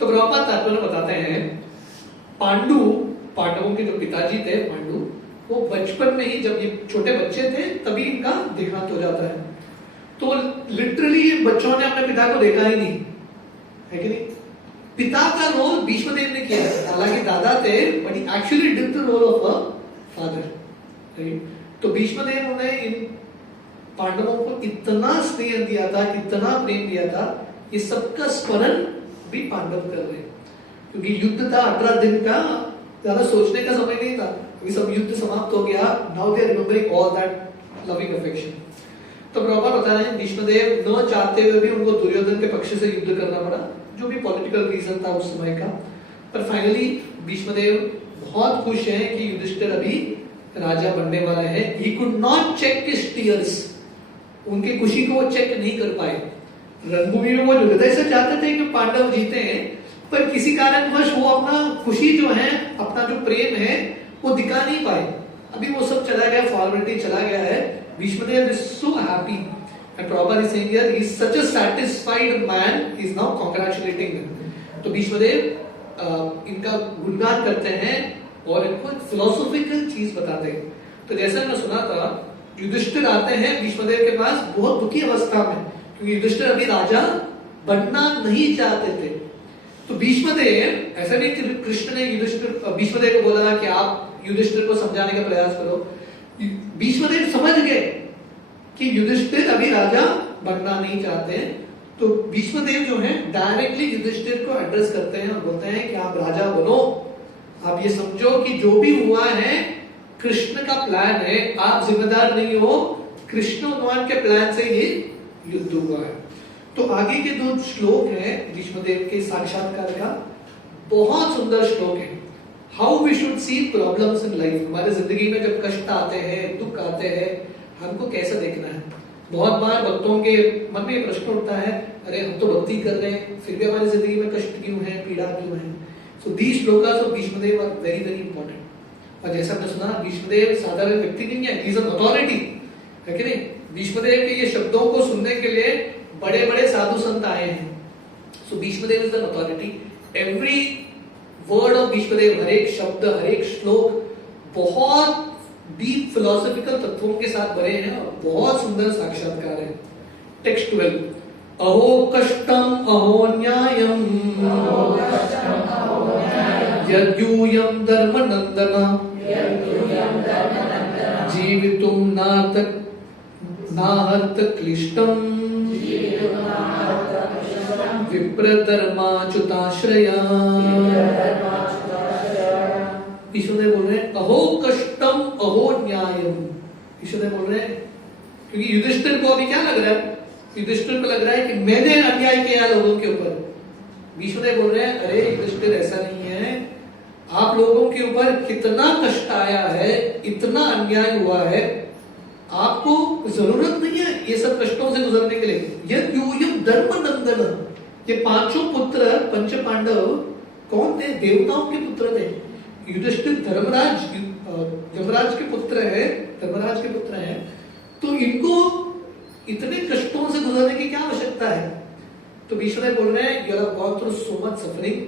तो प्रभुपाद तात्पर्य बताते हैं पांडवों के जो पिताजी थे पांडु, वो बचपन में ही, जब ये छोटे बच्चे थे तभी इनका देहांत हो जाता है। तो लिटरली बच्चों ने अपने पिता को देखा ही नहीं, है कि नहीं? पिता का रोल भीष्मदेव ने किया, हालांकि दादा थे, but he actually did the role of a father. तो भीष्मदेव ने इन पांडवों को इतना स्नेह दिया था, इतना प्रेम दिया था, ये सबका स्मरण भी पांडव कर रहे हैं। क्योंकि युद्ध था 18 दिन का, ज्यादा सोचने का समय नहीं था, ये सब युद्ध समाप्त हो गया। Now they are remembering all that loving affection. तो प्रभुपाद बता रहे हैं भीष्मदेव न चाहते हुए भी उनको दुर्योधन के पक्ष से युद्ध करना पड़ा, जो भी पॉलिटिकल रीजन था उस समय का। पर फाइनली भीष्मदेव बहुत खुश हैं कि युधिष्ठिर अभी राजा बनने वाले हैं। He could not check his tears, उनकी खुशी को वो चेक नहीं कर पाए। रणभूमि में वो हृदय से चाहते थे कि पांडव जीते हैं, पर किसी कारणवश वो अपना खुशी जो है, अपना जो प्रेम है, वो दिखा नहीं पाए। अभी वो सब चला गया, फॉर्मेलिटी चला गया है। Bhishmadev is so happy and Prabhupada is saying here he is such a satisfied man, he is now congratulating him. तो भीष्मदेव इनका गुणगान करते हैं और इनको एक फिलोसॉफिकल चीज बताते हैं। तो जैसा मैं सुना था, युधिष्ठिर आते हैं भीष्मदेव के पास बहुत दुखी अवस्था में, क्योंकि युधिष्ठिर अभी राजा बनना नहीं चाहते थे। तो भीष्मदेव, ऐसा नहीं कि कृष्ण ने भीष्मदेव को बोला कि आप युधिष्ठिर को समझाने का प्रयास करो। भीष्मदेव समझ गए कि युधिष्ठिर अभी राजा बनना नहीं चाहते। तो भीष्मदेव जो है डायरेक्टली युधिष्ठिर को एड्रेस करते हैं और बोलते हैं कि आप राजा बनो। आप ये समझो कि जो भी हुआ है कृष्ण का प्लान है, आप जिम्मेदार नहीं हो, कृष्ण भगवान के प्लान से ये युद्ध हुआ है। तो आगे के 2 श्लोक हैं भीष्मदेव के साक्षात्कार का, बहुत सुंदर श्लोक है। How we should see problems in life. हमारे जिंदगी में जब कष्ट आते हैं, दुख आते हैं, हमको कैसा देखना है। बहुत बार भक्तों के मन में प्रश्न उठता है, अरे हम तो भक्ति कर रहे हैं, फिर भी हमारी जिंदगी में कष्ट क्यों है, पीड़ा क्यों है। So these shlokas of Bhishmadev are very very important. और जैसा हमने सुना, भीष्मदेव साधारण व्यक्ति नहीं है, ही इज एन अथॉरिटी, है कि नहीं। भीष्मदेव के ये शब्दों को सुनने के लिए बड़े बड़े साधु संत आए हैं। So Bhishmadev is an authority. Every word of Bhishmadev, हर एक शब्द, हर एक श्लोक बहुत डीप फिलोसॉफिकल तत्वों के साथ भरे हैं और बहुत सुंदर साक्षात्कार है। टेक्स्ट 12, अहो कष्टम अहो न्यायम यद्यूयम धर्मनंदन जीवितुम नाहर्त क्लिष्टम विप्रधर्माच्युताश्रया। भीष्मदेव बोल रहे हैं अहो कष्टम अहो न्यायम। भीष्मदेव बोल रहे हैं क्योंकि युधिष्ठिर को अभी क्या लग रहा है, युधिष्ठिर को लग रहा है कि मैंने अन्याय किया लोगों के ऊपर। भीष्मदेव बोल रहे हैं अरे युधिष्ठिर ऐसा नहीं है, आप लोगों के ऊपर कितना कष्ट आया है, इतना अन्याय हुआ है, आपको जरूरत नहीं है ये सब कष्टों से गुजरने के लिए। यह यूयम धर्मनंदन, ये पांचों पुत्र पंच पांडव कौन थे, देवताओं के पुत्र थे। युधिष्ठिर धर्मराज यमराज के पुत्र है, धर्मराज के पुत्र हैं, तो इनको इतने कष्टों से गुजरने की क्या आवश्यकता है। तो भीष्मदेव बोल रहे हैं you have gone through so much suffering.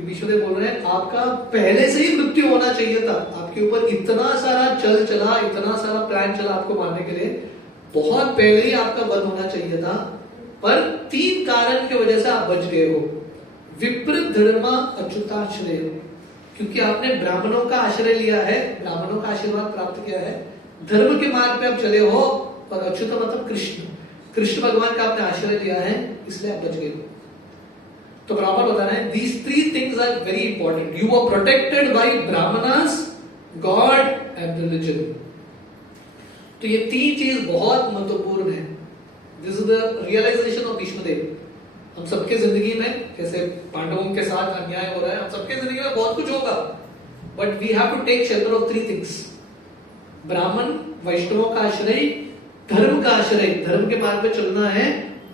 Bhishmadev बोल रहे हैं आपका पहले से ही मृत्यु होना चाहिए था, आपके ऊपर इतना सारा चल चला, इतना सारा प्लान चला आपको मारने के लिए, बहुत पहले ही आपका वध होना चाहिए था, पर 3 कारण की वजह से आप बच गए हो। विप्र धर्मा अच्युताश्रय, क्योंकि आपने ब्राह्मणों का आश्रय लिया है, ब्राह्मणों का आशीर्वाद प्राप्त किया है, धर्म के मार्ग पे आप चले हो, और अच्युत मतलब कृष्ण, कृष्ण भगवान का आपने आश्रय लिया है, इसलिए आप बच गए हो। तो ब्राह्मण बता रहे हैं these 3 things are very important. You are protected by brahmanas, God and religion. तो ये 3 चीज बहुत महत्वपूर्ण है। This is the realization of Bhishmadev. हम सबके जिंदगी में, जैसे पांडवों के साथ अन्याय हो रहा है, हम सबके जिंदगी में बहुत कुछ होगा, but we have to take shelter of 3 things, Brahmin, वैष्णवों का आश्रय, धर्म का आश्रय, धर्म के मार्ग पे चलना है,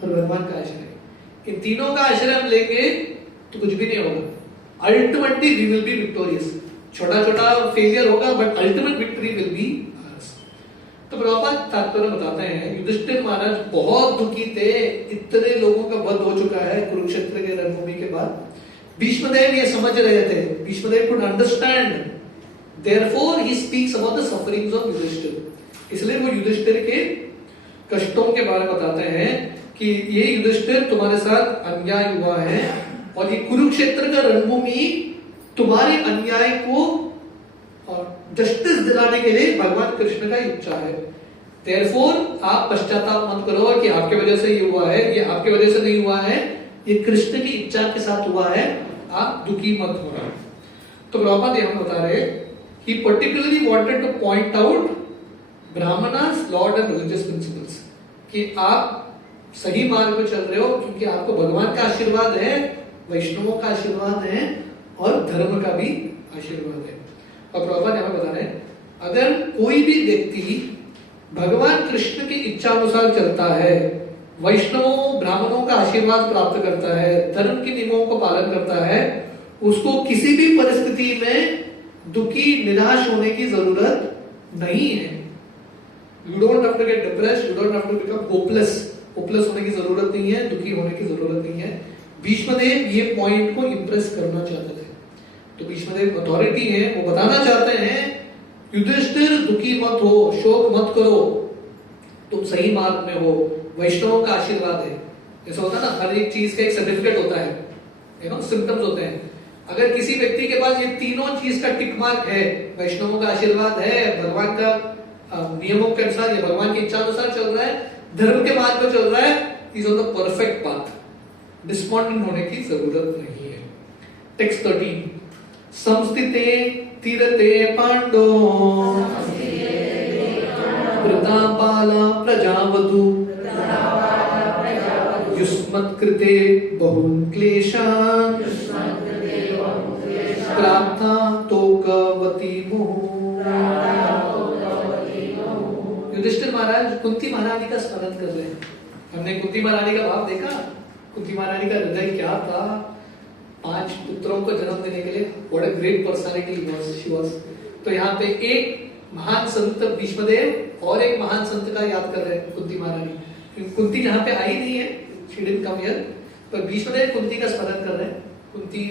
और भगवान का आश्रय। इन तीनों का आश्रय हम लेंगे तो कुछ भी नहीं होगा। Ultimately we will be victorious. छोटा छोटा फेलियर होगा, but ultimate victory will be ours. तो प्रभुपाद तात्पर्य बताते हैं, युधिष्ठिर महाराज बहुत दुखी थे, इतने लोगों का वध हो चुका है कुरुक्षेत्र के रणभूमि के बाद। भीष्मदेव ये समझ रहे थे, Bhishmadev could understand, therefore he speaks about the sufferings of Yudhishthir. इसलिए वो युधिष्ठिर के कष्टों के बारे में बताते हैं कि ये युधिष्ठिर तुम्हारे साथ अन्याय हुआ है, और ये कुरुक्षेत्र का रणभूमि तुम्हारे अन्याय को जस्टिस दिलाने के लिए भगवान कृष्ण का इच्छा है। देयरफॉर आप पश्चाताप मत करो कि आपके वजह से ये हुआ है, ये आपके वजह से नहीं हुआ है, ये कृष्ण की इच्छा के साथ हुआ है, आप दुखी मत होना। तो प्रभुपाद यहां बता रहे, he particularly wanted to point out brahmanas, law and religious principles, कि आप सही मार्ग पे चल रहे हो क्योंकि आपको भगवान का आशीर्वाद है, वैष्णवों का आशीर्वाद है, और धर्म का भी आशीर्वाद है। और प्रभुपाद यहाँ बता रहे हैं, अगर कोई भी व्यक्ति भगवान कृष्ण की इच्छा अनुसार चलता है, वैष्णवों ब्राह्मणों का आशीर्वाद प्राप्त करता है, धर्म के नियमों को पालन करता है, उसको किसी भी परिस्थिति में दुखी निराश होने की जरूरत नहीं है। You don't have to get depressed, you don't have to become hopeless होने की जरूरत नहीं है, दुखी होने की जरूरत नहीं है। भीष्मदेव ये पॉइंट को इंप्रेस करना चाहते थे। तो भीष्मदेव अथॉरिटी है, वो बताना चाहते हैं युधिष्ठिर दुखी मत हो, शोक मत करो, तुम सही मार्ग में हो, वैष्णवों का आशीर्वाद है। जैसा होता है ना, हर एक चीज का एक सर्टिफिकेट होता है, यू नो, सिम्टम्स होते हैं। अगर किसी व्यक्ति के पास ये तीनों चीज का टिक मार्क है, वैष्णवों का आशीर्वाद है, भगवान का नियमों के अनुसार या भगवान की इच्छा अनुसार चल रहा है, धर्म के मार्ग पर चल रहा है, is on the perfect path, despondent होने की जरूरत नहीं है। टेक्स्ट 13, संस्थिते तीरते पांडो प्रतापाला प्रजावधु युष्मत्कृते बहुन क्लेशान् प्राप्ता तोकवती मुहुः। युधिष्ठिर महाराज कुंती महारानी का स्मरण कर रहे हैं। हमने कुंती महारानी का भाव देखा, कुंती महारानी का हृदय क्या था, 5 पुत्रों को जन्म देने के लिए। What a great personality she was. तो यहाँ पे एक महान संत भीष्मदेव और एक महान संत का याद कर रहे हैं कुंती महारानी। कुंती यहाँ पे आई नहीं है, शी डिडंट कम हियर, पर भीष्मदेव कुंती का स्मरण कर रहे हैं। कुंती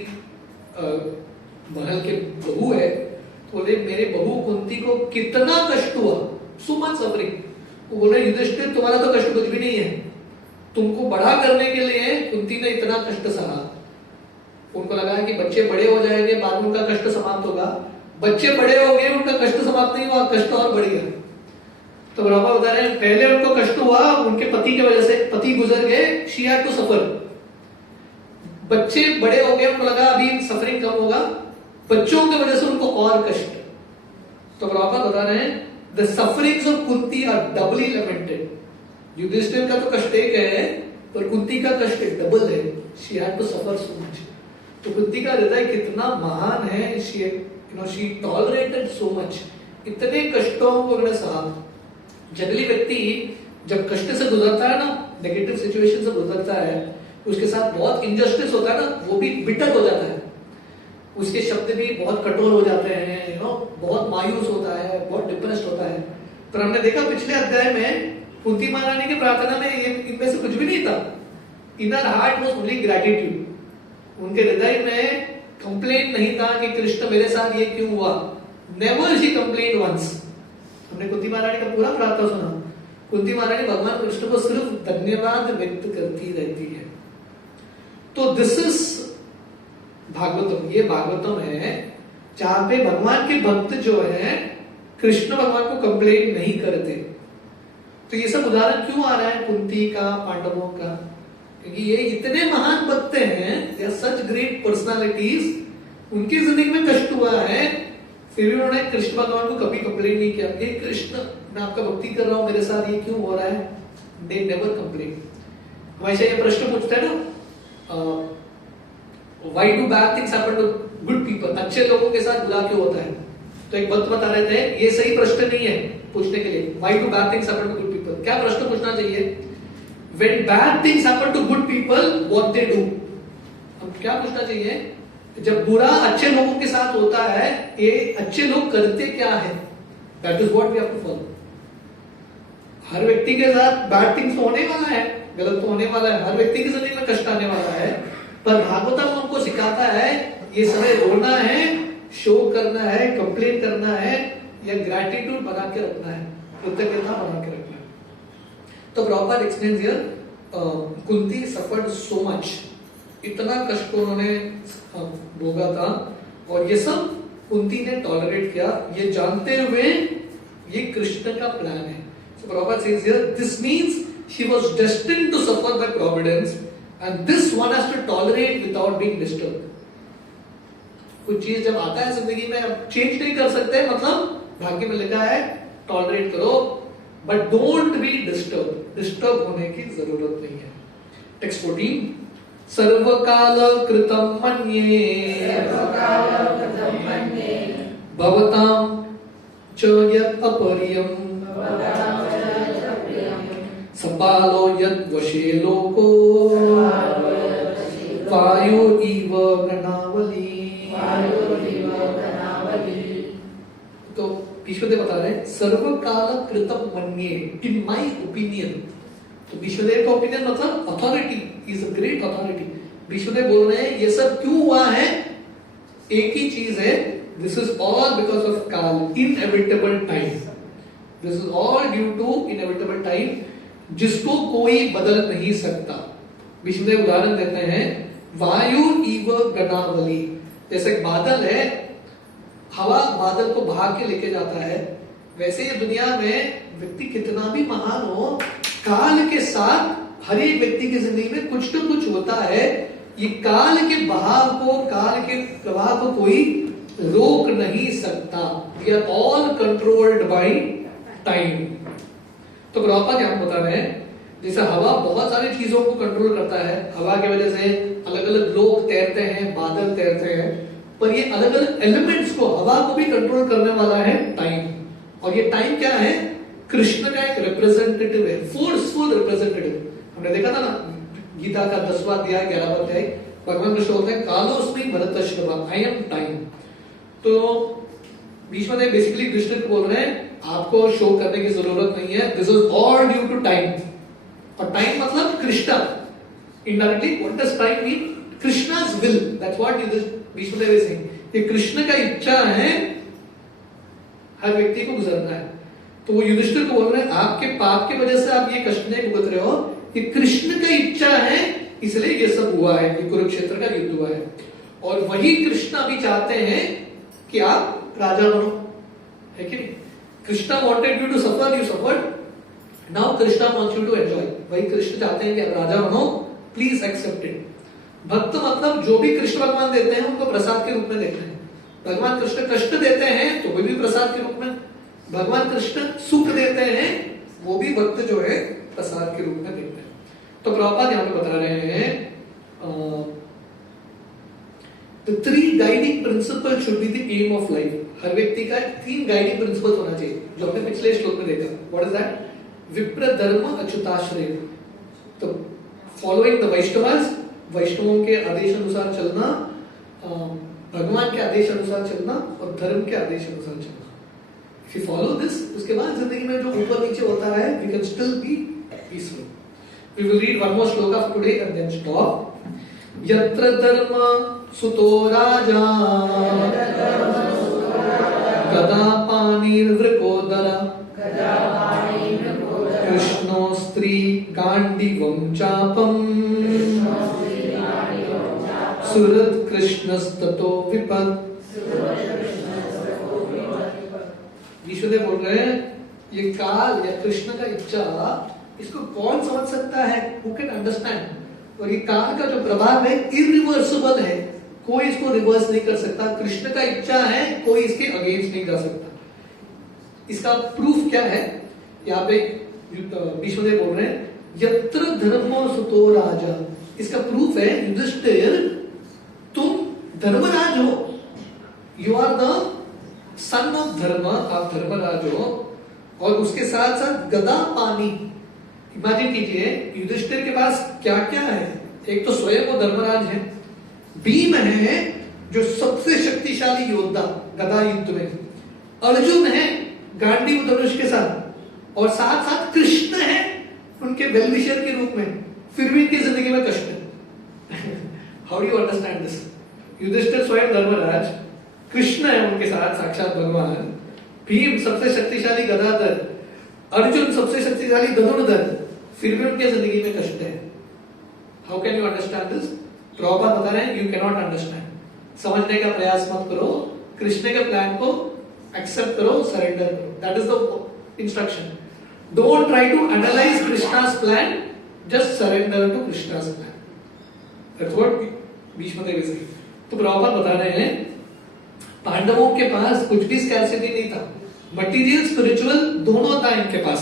महल के बहू है, तो बोले मेरे बहू कुंती को कितना कष्ट हुआ, सो मच सफरिंग। वो बोले युधिष्ठिर तुम्हारा तो कष्ट कुछ भी नहीं है, तुमको बड़ा करने के लिए कुंती ने इतना कष्ट सहा। उनको लगा कि बच्चे बड़े हो जाएंगे, बाद में उनका कष्ट समाप्त होगा। बच्चे बड़े हो गए, उनका कष्ट समाप्त नहीं हुआ, कष्ट और बढ़ गया। तो ब्रह्मा बता रहे हैं पहले उनको कष्ट हुआ उनके पति की वजह से, पति गुजर गए, शी हैड टू सफर। बच्चे बड़े हो गए, उनको लगा अभी सफरिंग कम होगा, बच्चों की वजह से उनको और कष्ट। तो ब्रह्मा बता रहे हैं the sufferings of Kunti are doubly lamented. Yudhishthira का तो कष्ट एक है, पर कुंती का कष्ट डबल है। She had to suffer so much. तो कुंती का हृदय कितना महान है, शी टॉलरेटेड सो मच। इतने कष्टों को उन्होंने सहा। जनरली व्यक्ति जब कष्ट से गुजरता है ना, नेगेटिव सिचुएशन से गुजरता है, उसके साथ बहुत इनजस्टिस होता है ना, वो भी बिटर हो जाता है, उसके शब्द भी बहुत कठोर हो जाते हैं, बहुत मायूस होता है, बहुत डिप्रेस्ड होता है। पर हमने देखा पिछले अध्याय में कुंती महारानी की प्रार्थना में इनमें से कुछ भी नहीं था। Inner heart was only gratitude. उनके हृदय में कंप्लेंट नहीं था कि कृष्ण मेरे साथ ये क्यों हुआ। Never she complaint once. हमने कुंती महारानी का पूरा प्रार्थना सुना। कुंती महारानी भगवान कृष्ण को सिर्फ धन्यवाद व्यक्त करती रहती है। तो दिस इज भागवतम। ये भागवतम है जहां पे भगवान के भक्त जो है कृष्ण भगवान को कंप्लेंट नहीं करते। तो ये सब उदाहरण क्यों आ रहा है कुंती का, पांडवों का? क्योंकि ये इतने महान भक्त हैं, they are such great personalities, उनकी जिंदगी में कष्ट हुआ है, फिर भी उन्होंने कृष्ण भगवान को कभी कंप्लेन नहीं किया। ये कृष्ण मैं आपका भक्ति कर रहा हूं, मेरे साथ ये क्यों हो रहा है? They never complain. हमेशा ये प्रश्न पूछते हैं ना, why do bad things happen to good people? अच्छे लोगों के साथ बुरा क्यों होता है? तो एक भक्त बता रहे थे ये सही प्रश्न नहीं है पूछने के लिए, why do bad things happen to good people. क्या प्रश्न पूछना चाहिए? When bad things happen to good people, what they do? अब क्या पूछना चाहिए? जब बुरा अच्छे लोगों के साथ होता है, ये अच्छे लोग करते क्या है? That is what we have to follow. हर व्यक्ति के साथ बैड थिंग्स तो होने वाला है, गलत तो होने वाला है, हर व्यक्ति की जिंदगी में कष्ट आने वाला है, पर भागवतम हमको सिखाता है ये समय रोना है, शो करना है, कंप्लेन करना है, या ग्रैटिट्यूड बना के रखना है, कृतज्ञता बना के रखना है। तो proper explains here, Kunti suffered so much, इतना कष्ट को उन्होंने भोगा था, और ये सब कुंती ने टॉलरेट किया, ये जानते हुए ये कृष्ण का प्लान है। So Prabhupada says here this means she was destined to suffer by providence and this one has to tolerate without being disturbed. कुछ चीज जब आता है जिंदगी में, अब चेंज नहीं कर सकते, मतलब भाग्य में लिखा है टॉलरेट करो, but don't be disturb. Disturb होने की जरूरत नहीं है। टेक्स्ट 14, सर्वकाल कृतं मन्ये भवतां च यत् अपरियं सपालो यत् वशे लोको वायु इव गणावली। तो भीष्मदेव बता रहे हैं सर्वकाल कृतं मन्ये, इन माय ओपिनियन। तो भीष्मदेव का ओपिनियन मतलब authority, is a great authority. Bhishmadev बोल रहे हैं ये सब क्यों हुआ है? एक ही चीज है, this is all because of kala, inevitable time. This is all due to inevitable time, जिसको कोई बदल नहीं सकता। भीष्मदेव उदाहरण देते हैं, वायु इव गणावली। जैसे एक बादल है, हवा बादल को भाग के लेके जाता है, वैसे ये दुनिया में व्यक्ति कितना भी महान हो, काल के साथ हर एक व्यक्ति की जिंदगी में कुछ न कुछ होता है। ये काल के बहाव को, काल के प्रवाह को कोई रोक नहीं सकता। We are all controlled by time. तो प्रॉपर क्या बता रहे हैं, जैसे हवा बहुत सारी चीजों को कंट्रोल करता है, हवा की वजह से अलग अलग लोग तैरते हैं, बादल तैरते हैं, पर ये अलग अलग एलिमेंट्स को, हवा को भी कंट्रोल करने वाला है टाइम। और ये टाइम क्या है? कृष्ण का एक रिप्रेजेंटेटिव है, फोर्सफुल रिप्रेजेंटेटिव। हमने देखा था ना गीता का 10वां अध्याय 11वां अध्याय, भगवान कृष्ण बोलते हैं कालोस्मि भरतश्रवा, आई एम टाइम। तो भीष्म देव बेसिकली कृष्ण को बोल रहे हैं आपको शो करने की जरूरत नहीं है, this is all due to time. और टाइम मतलब Krishna, indirectly what does time mean? Krishna's will, that's what Bhishma Dev is saying. ये कृष्ण का इच्छा है हर व्यक्ति को गुजरना है। तो वो युधिष्ठिर को बोल रहे हैं आपके पाप की वजह से आप ये कष्ट नहीं भुगत रहे हो, ये कृष्ण का इच्छा है, इसलिए ये सब हुआ है, ये कुरुक्षेत्र का युद्ध हुआ है। और वही कृष्ण अभी चाहते हैं कि आप राजा बनो, है कि नहीं? Krishna wanted you to suffer, you suffered, now Krishna wants you to enjoy. वही कृष्ण चाहते हैं कि आप राजा बनो, प्लीज एक्सेप्ट इट। भक्त मतलब जो भी कृष्ण भगवान देते हैं उनको प्रसाद के रूप में देखते हैं। भगवान कृष्ण कष्ट देते हैं तो वो भी प्रसाद के रूप में, भगवान कृष्ण सुख देते हैं वो भी भक्त जो है प्रसाद के रूप में देखते हैं। तो प्रभुपाद यहां पे बता रहे हैं the three guiding principles should be the aim of life। हर व्यक्ति का 3 गाइडिंग प्रिंसिपल्स होना चाहिए, जो हमने पिछले श्लोक में देखा। What is that? विप्र धर्म अच्युताश्रय, तो फॉलोइंग द वैष्णवस, वैष्णवों के आदेश अनुसार चलना, भगवान के आदेश अनुसार चलना और धर्म के आदेश अनुसार चलना। If you follow this, उसके बाद जिंदगी में जो ऊपर नीचे होता है, we can still be peaceful। We will read one more shloka of today and then stop। यत्र धर्म सुतो राजा गदा पाणिर्वृकोदर कृष्णो स्त्री गांडीवं चापम सुरत कृष्णस्ततो विपद। विष्णुदेव बोल रहे हैं ये काल या कृष्ण का इच्छा, इसको कौन समझ सकता है? Who can understand? और ये काल का जो प्रभाव है इरिवर्सिबल है, कोई इसको रिवर्स नहीं कर सकता। कृष्ण का इच्छा है, कोई इसके अगेंस्ट नहीं जा सकता। इसका प्रूफ क्या है? यहाँ पे विष्णुदेव बोल रहे हैं यत्र धर्मो सुतो राजा, इसका प्रूफ है युधिष्ठिर तुम धर्मराज हो, you are the son of dharma, आप धर्मराज हो। और उसके साथ साथ गदा पानी, इमेजिन कीजिए युधिष्ठिर के पास क्या क्या है। एक तो स्वयं वो धर्मराज है, भीम है जो सबसे शक्तिशाली योद्धा गदा युद्ध में, अर्जुन है गांडीव धनुष के साथ, और साथ साथ कृष्ण है उनके वेलविशर के रूप में, फिर भी इनकी जिंदगी में कष्ट है। How do you understand this? Yudhishthira स्वयं धर्मराज, कृष्ण है उनके साथ साक्षात भगवान, भीम सबसे शक्तिशाली गदाधर, अर्जुन सबसे शक्तिशाली धनुर्धर, फिर भी उनके जिंदगी में कष्ट है। How can you understand this? Prabhupada बता रहे हैं यू कैन नॉट अंडरस्टैंड। समझने का प्रयास मत करो, कृष्ण के प्लान को एक्सेप्ट करो, सरेंडर करो। That is the instruction. Don't try to analyse Krishna's plan, just surrender to Krishna's plan. That's what Bhishma Dev is saying. तो प्रभुपाद बता रहे हैं पांडवों के पास कुछ भी स्कैर्सिटी नहीं था, मटेरियल स्पिरिचुअल दोनों था इनके पास।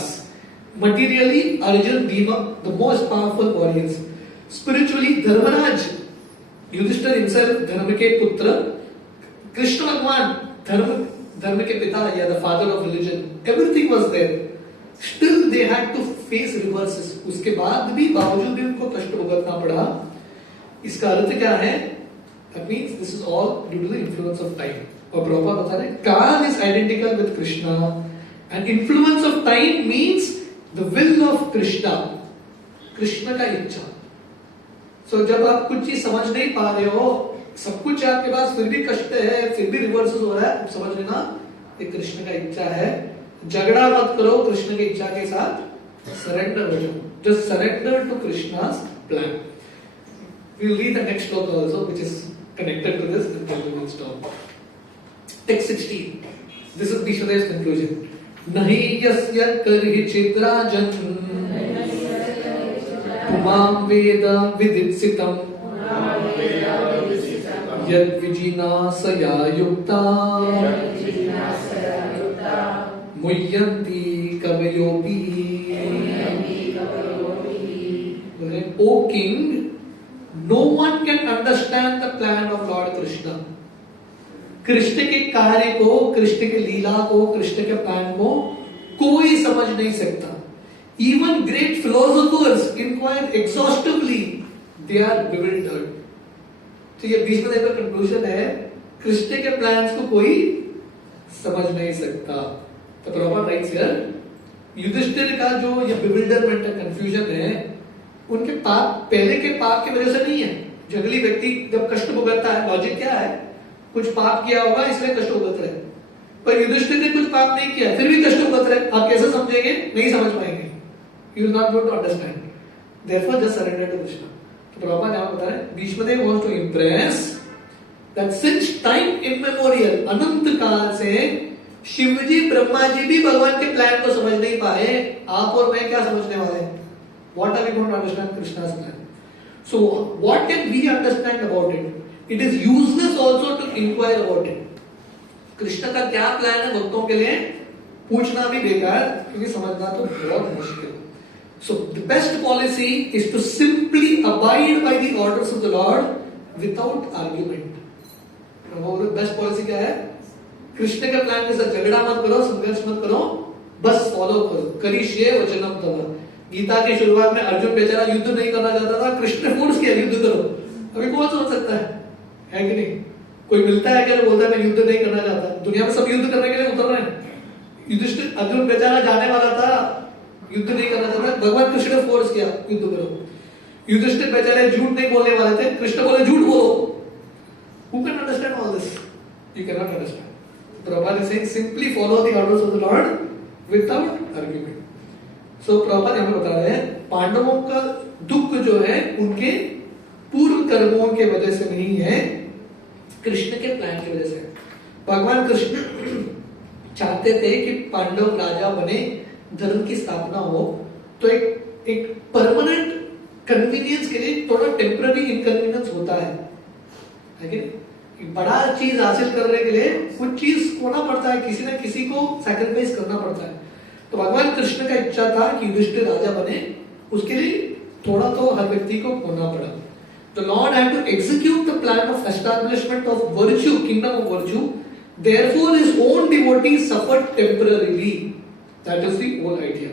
Materially Arjun Bhima the most powerful warriors, spiritually Dharmaraj Yudhishthir himself धर्म के पुत्र, कृष्ण भगवान धर्म के पिता या the father of religion, everything was there. Still they had to face reverses, उसके बाद भी बावजूद भी उनको कष्ट भुगतना पड़ा। इसका अर्थ क्या है? That means this is all due to the influence of time। और प्रभुपाद बता रहे काल is identical with Krishna and influence of time means the will of Krishna, Krishna का इच्छा। So जब आप कुछ चीज समझ नहीं पा रहे हो, सब कुछ आपके पास फिर भी कष्ट है, फिर भी रिवर्सेस हो रहा है, समझ लेना ये कृष्ण का इच्छा है। झगड़ा मत करो कृष्ण की इच्छा के साथ, सरेंडर हो जाओ, just surrender to Krishna's plan। We will read the next shloka also, which is connected to this, and then we will stop। Text 16. This is Bhishmadev's conclusion। Nahi yasya karhi chidrajan pumam veda viditsitam yad vijinasaya yukta muyyanti kavayopi। O king, no one can understand the plan of Lord Krishna। Krishna के कार्य को, कृष्ण के लीला को, कृष्ण के plan को कोई समझ नहीं सकता। Even great philosophers inquire exhaustively, they are bewildered. तो ये भीष्मदेव का कंक्लूजन है, कृष्ण के प्लान्स को कोई समझ नहीं सकता। तो प्रॉपर राइट्स हियर, युधिष्ठिर का जो ये बिविल्डरमेंट है, कंफ्यूजन है, उनके पाप, पहले के पाप की वजह से नहीं है। जंगली व्यक्ति जब कष्ट भुगतता है, लॉजिक क्या है, कुछ पाप किया होगा इसलिए कष्ट भुगत रहे। पर युधिष्ठिर ने कुछ पाप नहीं किया फिर भी कष्ट भुगत रहे। आप कैसे समझेंगे? नहीं समझ पाएंगे। You will not go to understand. Therefore just surrender to Krishna. तो प्रभुपाद यहां बता रहे हैं, Bhishmadev wants to impress that since time immemorial, अनंत काल से शिवजी ब्रह्मा जी भी भगवान के प्लान को समझ नहीं पाए। आप और मैं क्या समझने वाले हैं? What are we going to understand Krishna's plan? So what can we understand about it? It is useless also to inquire about it. Krishna का क्या प्लान है भक्तों के लिए पूछना भी बेकार, क्योंकि समझना तो बहुत मुश्किल। So the best policy is to simply abide by the orders of the Lord without argument. और बेस्ट पॉलिसी क्या है? कृष्ण के प्लान के साथ झगड़ा मत करो, संघर्ष मत करो, बस फॉलो करो। करिष्ये वचनम तव। गीता की शुरुआत में अर्जुन बेचारा युद्ध नहीं करना चाहता था, कृष्ण ने फोर्स किया युद्ध करो। अभी कौन समझ सकता है कि नहीं? कोई मिलता है क्या जो बोलता है मैं युद्ध नहीं करना चाहता? दुनिया में सब युद्ध करने के लिए उतर रहे हैं। युधिष्ठिर, अर्जुन बेचारा जाने वाला था, युद्ध नहीं करना चाहता, भगवान कृष्ण ने फोर्स किया युद्ध करो। युधिष्ठिर बेचारे झूठ नहीं बोलने वाले थे, कृष्ण बोले झूठ बोलो। Who can understand all this? You cannot understand. Prabhupada is saying simply follow the orders of the Lord without argument. So Prabhupada हमें बता रहे हैं, पांडवों का दुख जो है उनके पूर्व कर्मों के वजह से नहीं है, कृष्ण के प्लान की वजह से। भगवान कृष्ण चाहते थे कि पांडव राजा बने, धर्म की स्थापना हो, तो एक परमानेंट कन्वीनियंस के लिए थोड़ा टेम्पररी इनकन्वीनियंस होता है कि बड़ा चीज हासिल करने के लिए कुछ चीज खोना पड़ता है, किसी न किसी को सैक्रिफाइस करना पड़ता है। तो भगवान कृष्ण का इच्छा था कि युधिष्ठिर राजा बने, उसके लिए थोड़ा तो हर व्यक्ति को खोना पड़ा। The Lord had to execute the plan of establishment of virtue, kingdom of virtue. Therefore, his own devotees suffered temporarily. That is the whole idea.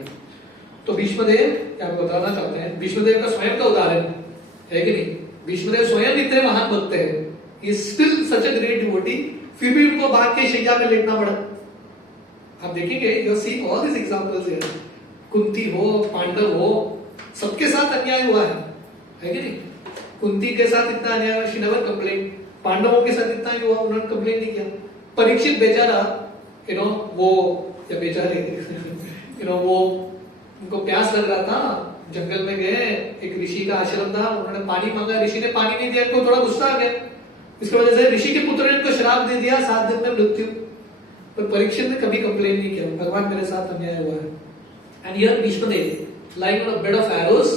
तो भीष्मदेव क्या बताना चाहते हैं? भीष्मदेव का स्वयं का उदाहरण है कि नहीं? भीष्मदेव स्वयं इतने महान भक्त हैं, he is still such a great devotee, फिर भी उनको भाग के शैया में लेटना पड़ा। आप देखेंगे, you see all these examples here. Kunti हो, पांडव हो, सबके साथ अन्याय हुआ है कि नहीं? कुंती के साथ इतना अन्याय हुआ, she never complained. पांडवों के साथ इतना ही हुआ, उन्होंने कंप्लेन नहीं किया। परीक्षित बेचारा, वो या बेचारे, वो उनको प्यास लग रहा था, जंगल में गए, एक ऋषि का आश्रम था, उन्होंने पानी मांगा, ऋषि ने पानी नहीं दिया, इनको थोड़ा गुस्सा आ गया। इसकी वजह से ऋषि के पुत्र ने इनको श्राप दे दिया, 7 दिन में मृत्यु। पर परीक्षित ने कभी कंप्लेन नहीं किया, भगवान मेरे साथ अन्याय हुआ है। And here Bhishmadeva, like on a bed of arrows,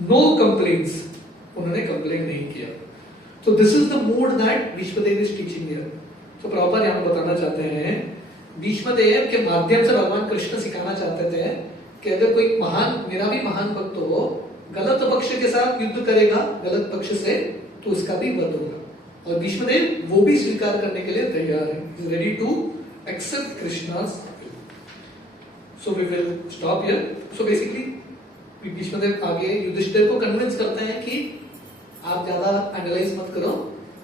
no complaints, उन्होंने कंप्लेन नहीं किया। So this is the mood that Bhishmadev is teaching here. तो प्रभुपाद यहाँ बताना चाहते हैं, भीष्मदेव के माध्यम से भगवान कृष्ण सिखाना चाहते थे कि अगर कोई महान, मेरा भी महान भक्त हो, गलत पक्ष के साथ युद्ध करेगा, गलत पक्ष से, तो उसका भी वध होगा। और भीष्मदेव वो भी स्वीकार करने के लिए तैयार है, is ready to accept Krishna's will. So we will stop here. So basically Bhishmadev आगे युधिष्ठिर को कन्विंस करते हैं कि आप ज्यादा एनालाइज मत करो,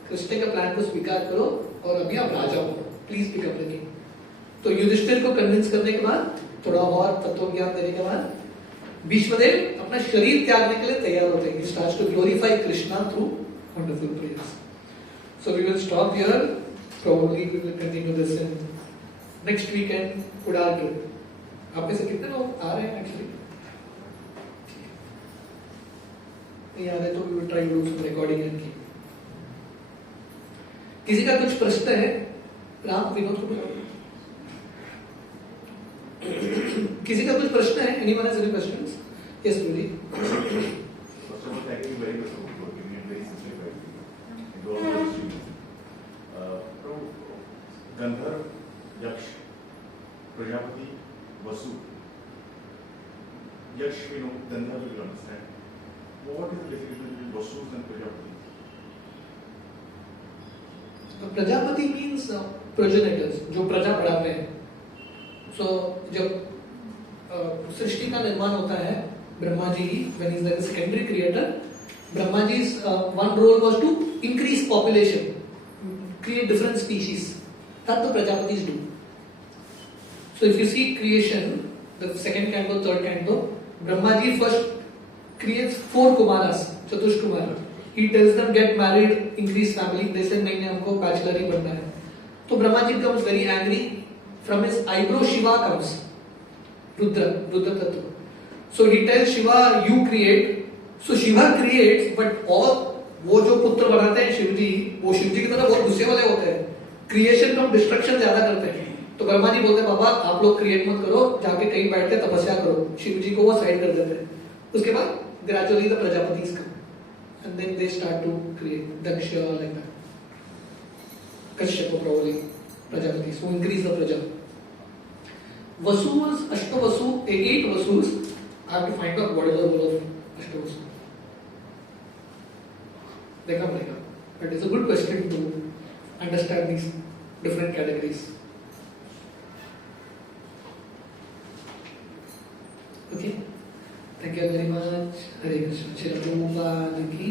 कृष्ण के प्लान को स्वीकार करो और अभी आप राजा हो, प्लीज पिकअप द किंग। तो युधिष्ठिर को कन्विंस करने के बाद, थोड़ा और तत्व ज्ञान देने के बाद, भीष्मदेव अपना शरीर त्यागने के लिए तैयार होते हैं। He starts to glorify Krishna through wonderful prayers. So we will stop here. Probably we will continue this in next weekend. Kudarg. आप में से कितने लोग आ रहे हैं एक्चुअली? नहीं आ रहे तो we will try to do some recording and keep. किसी का कुछ प्रश्न है? राम विनोद को बुलाओ। किसी का कुछ प्रश्न है? Anyone has any questions? Yes, Rudy. First of all, thank you very much for giving a very simplified view. Gandharv, Yaksh, Prajapati, Vasu. Yaksh, we know, Gandharv we will understand. What is the difference between Vasus and Prajapati? Prajapati means progenitors, जो प्रजा बढ़ाते हैं। So जब सृष्टि का निर्माण होता है ब्रह्मा जी ही, when he is the secondary creator. Brahma ji's one role was to increase population, create different species. That the Prajapatis do. So if you see creation, the second canto, third canto, Brahma ji first creates 4 Kumaras, Chatush Kumara. He tells them get married, increase family. They say नहीं हमको bachelor ही बनना है. तो Brahma ji becomes very angry. From his eyebrow Shiva comes. Rudra Tattva. So he tells Shiva, you create. So Shiva creates, but all वो जो पुत्र बनाते हैं शिव जी, वो शिव जी की तरह बहुत गुस्से वाले होते हैं. क्रिएशन कम डिस्ट्रक्शन ज्यादा करते हैं. तो ब्रह्मा जी बोलते हैं बाबा आप लोग क्रिएट मत करो, जाके कहीं बैठ के तपस्या करो. शिव जी को वो साइड कर देते हैं. उसके बाद gradually the Prajapatis come and then they start to create Daksha like that. Kashyap probably Prajapati. So increase the प्रजा. Vasus, Ashtavasu, 8 Vasus. I have to find out what is the role of Ashtavasu. देखा पड़ेगा. But it's a good question to understand these different categories. Okay. Thank you very much. Hare Krishna. Shri Prabhupada ki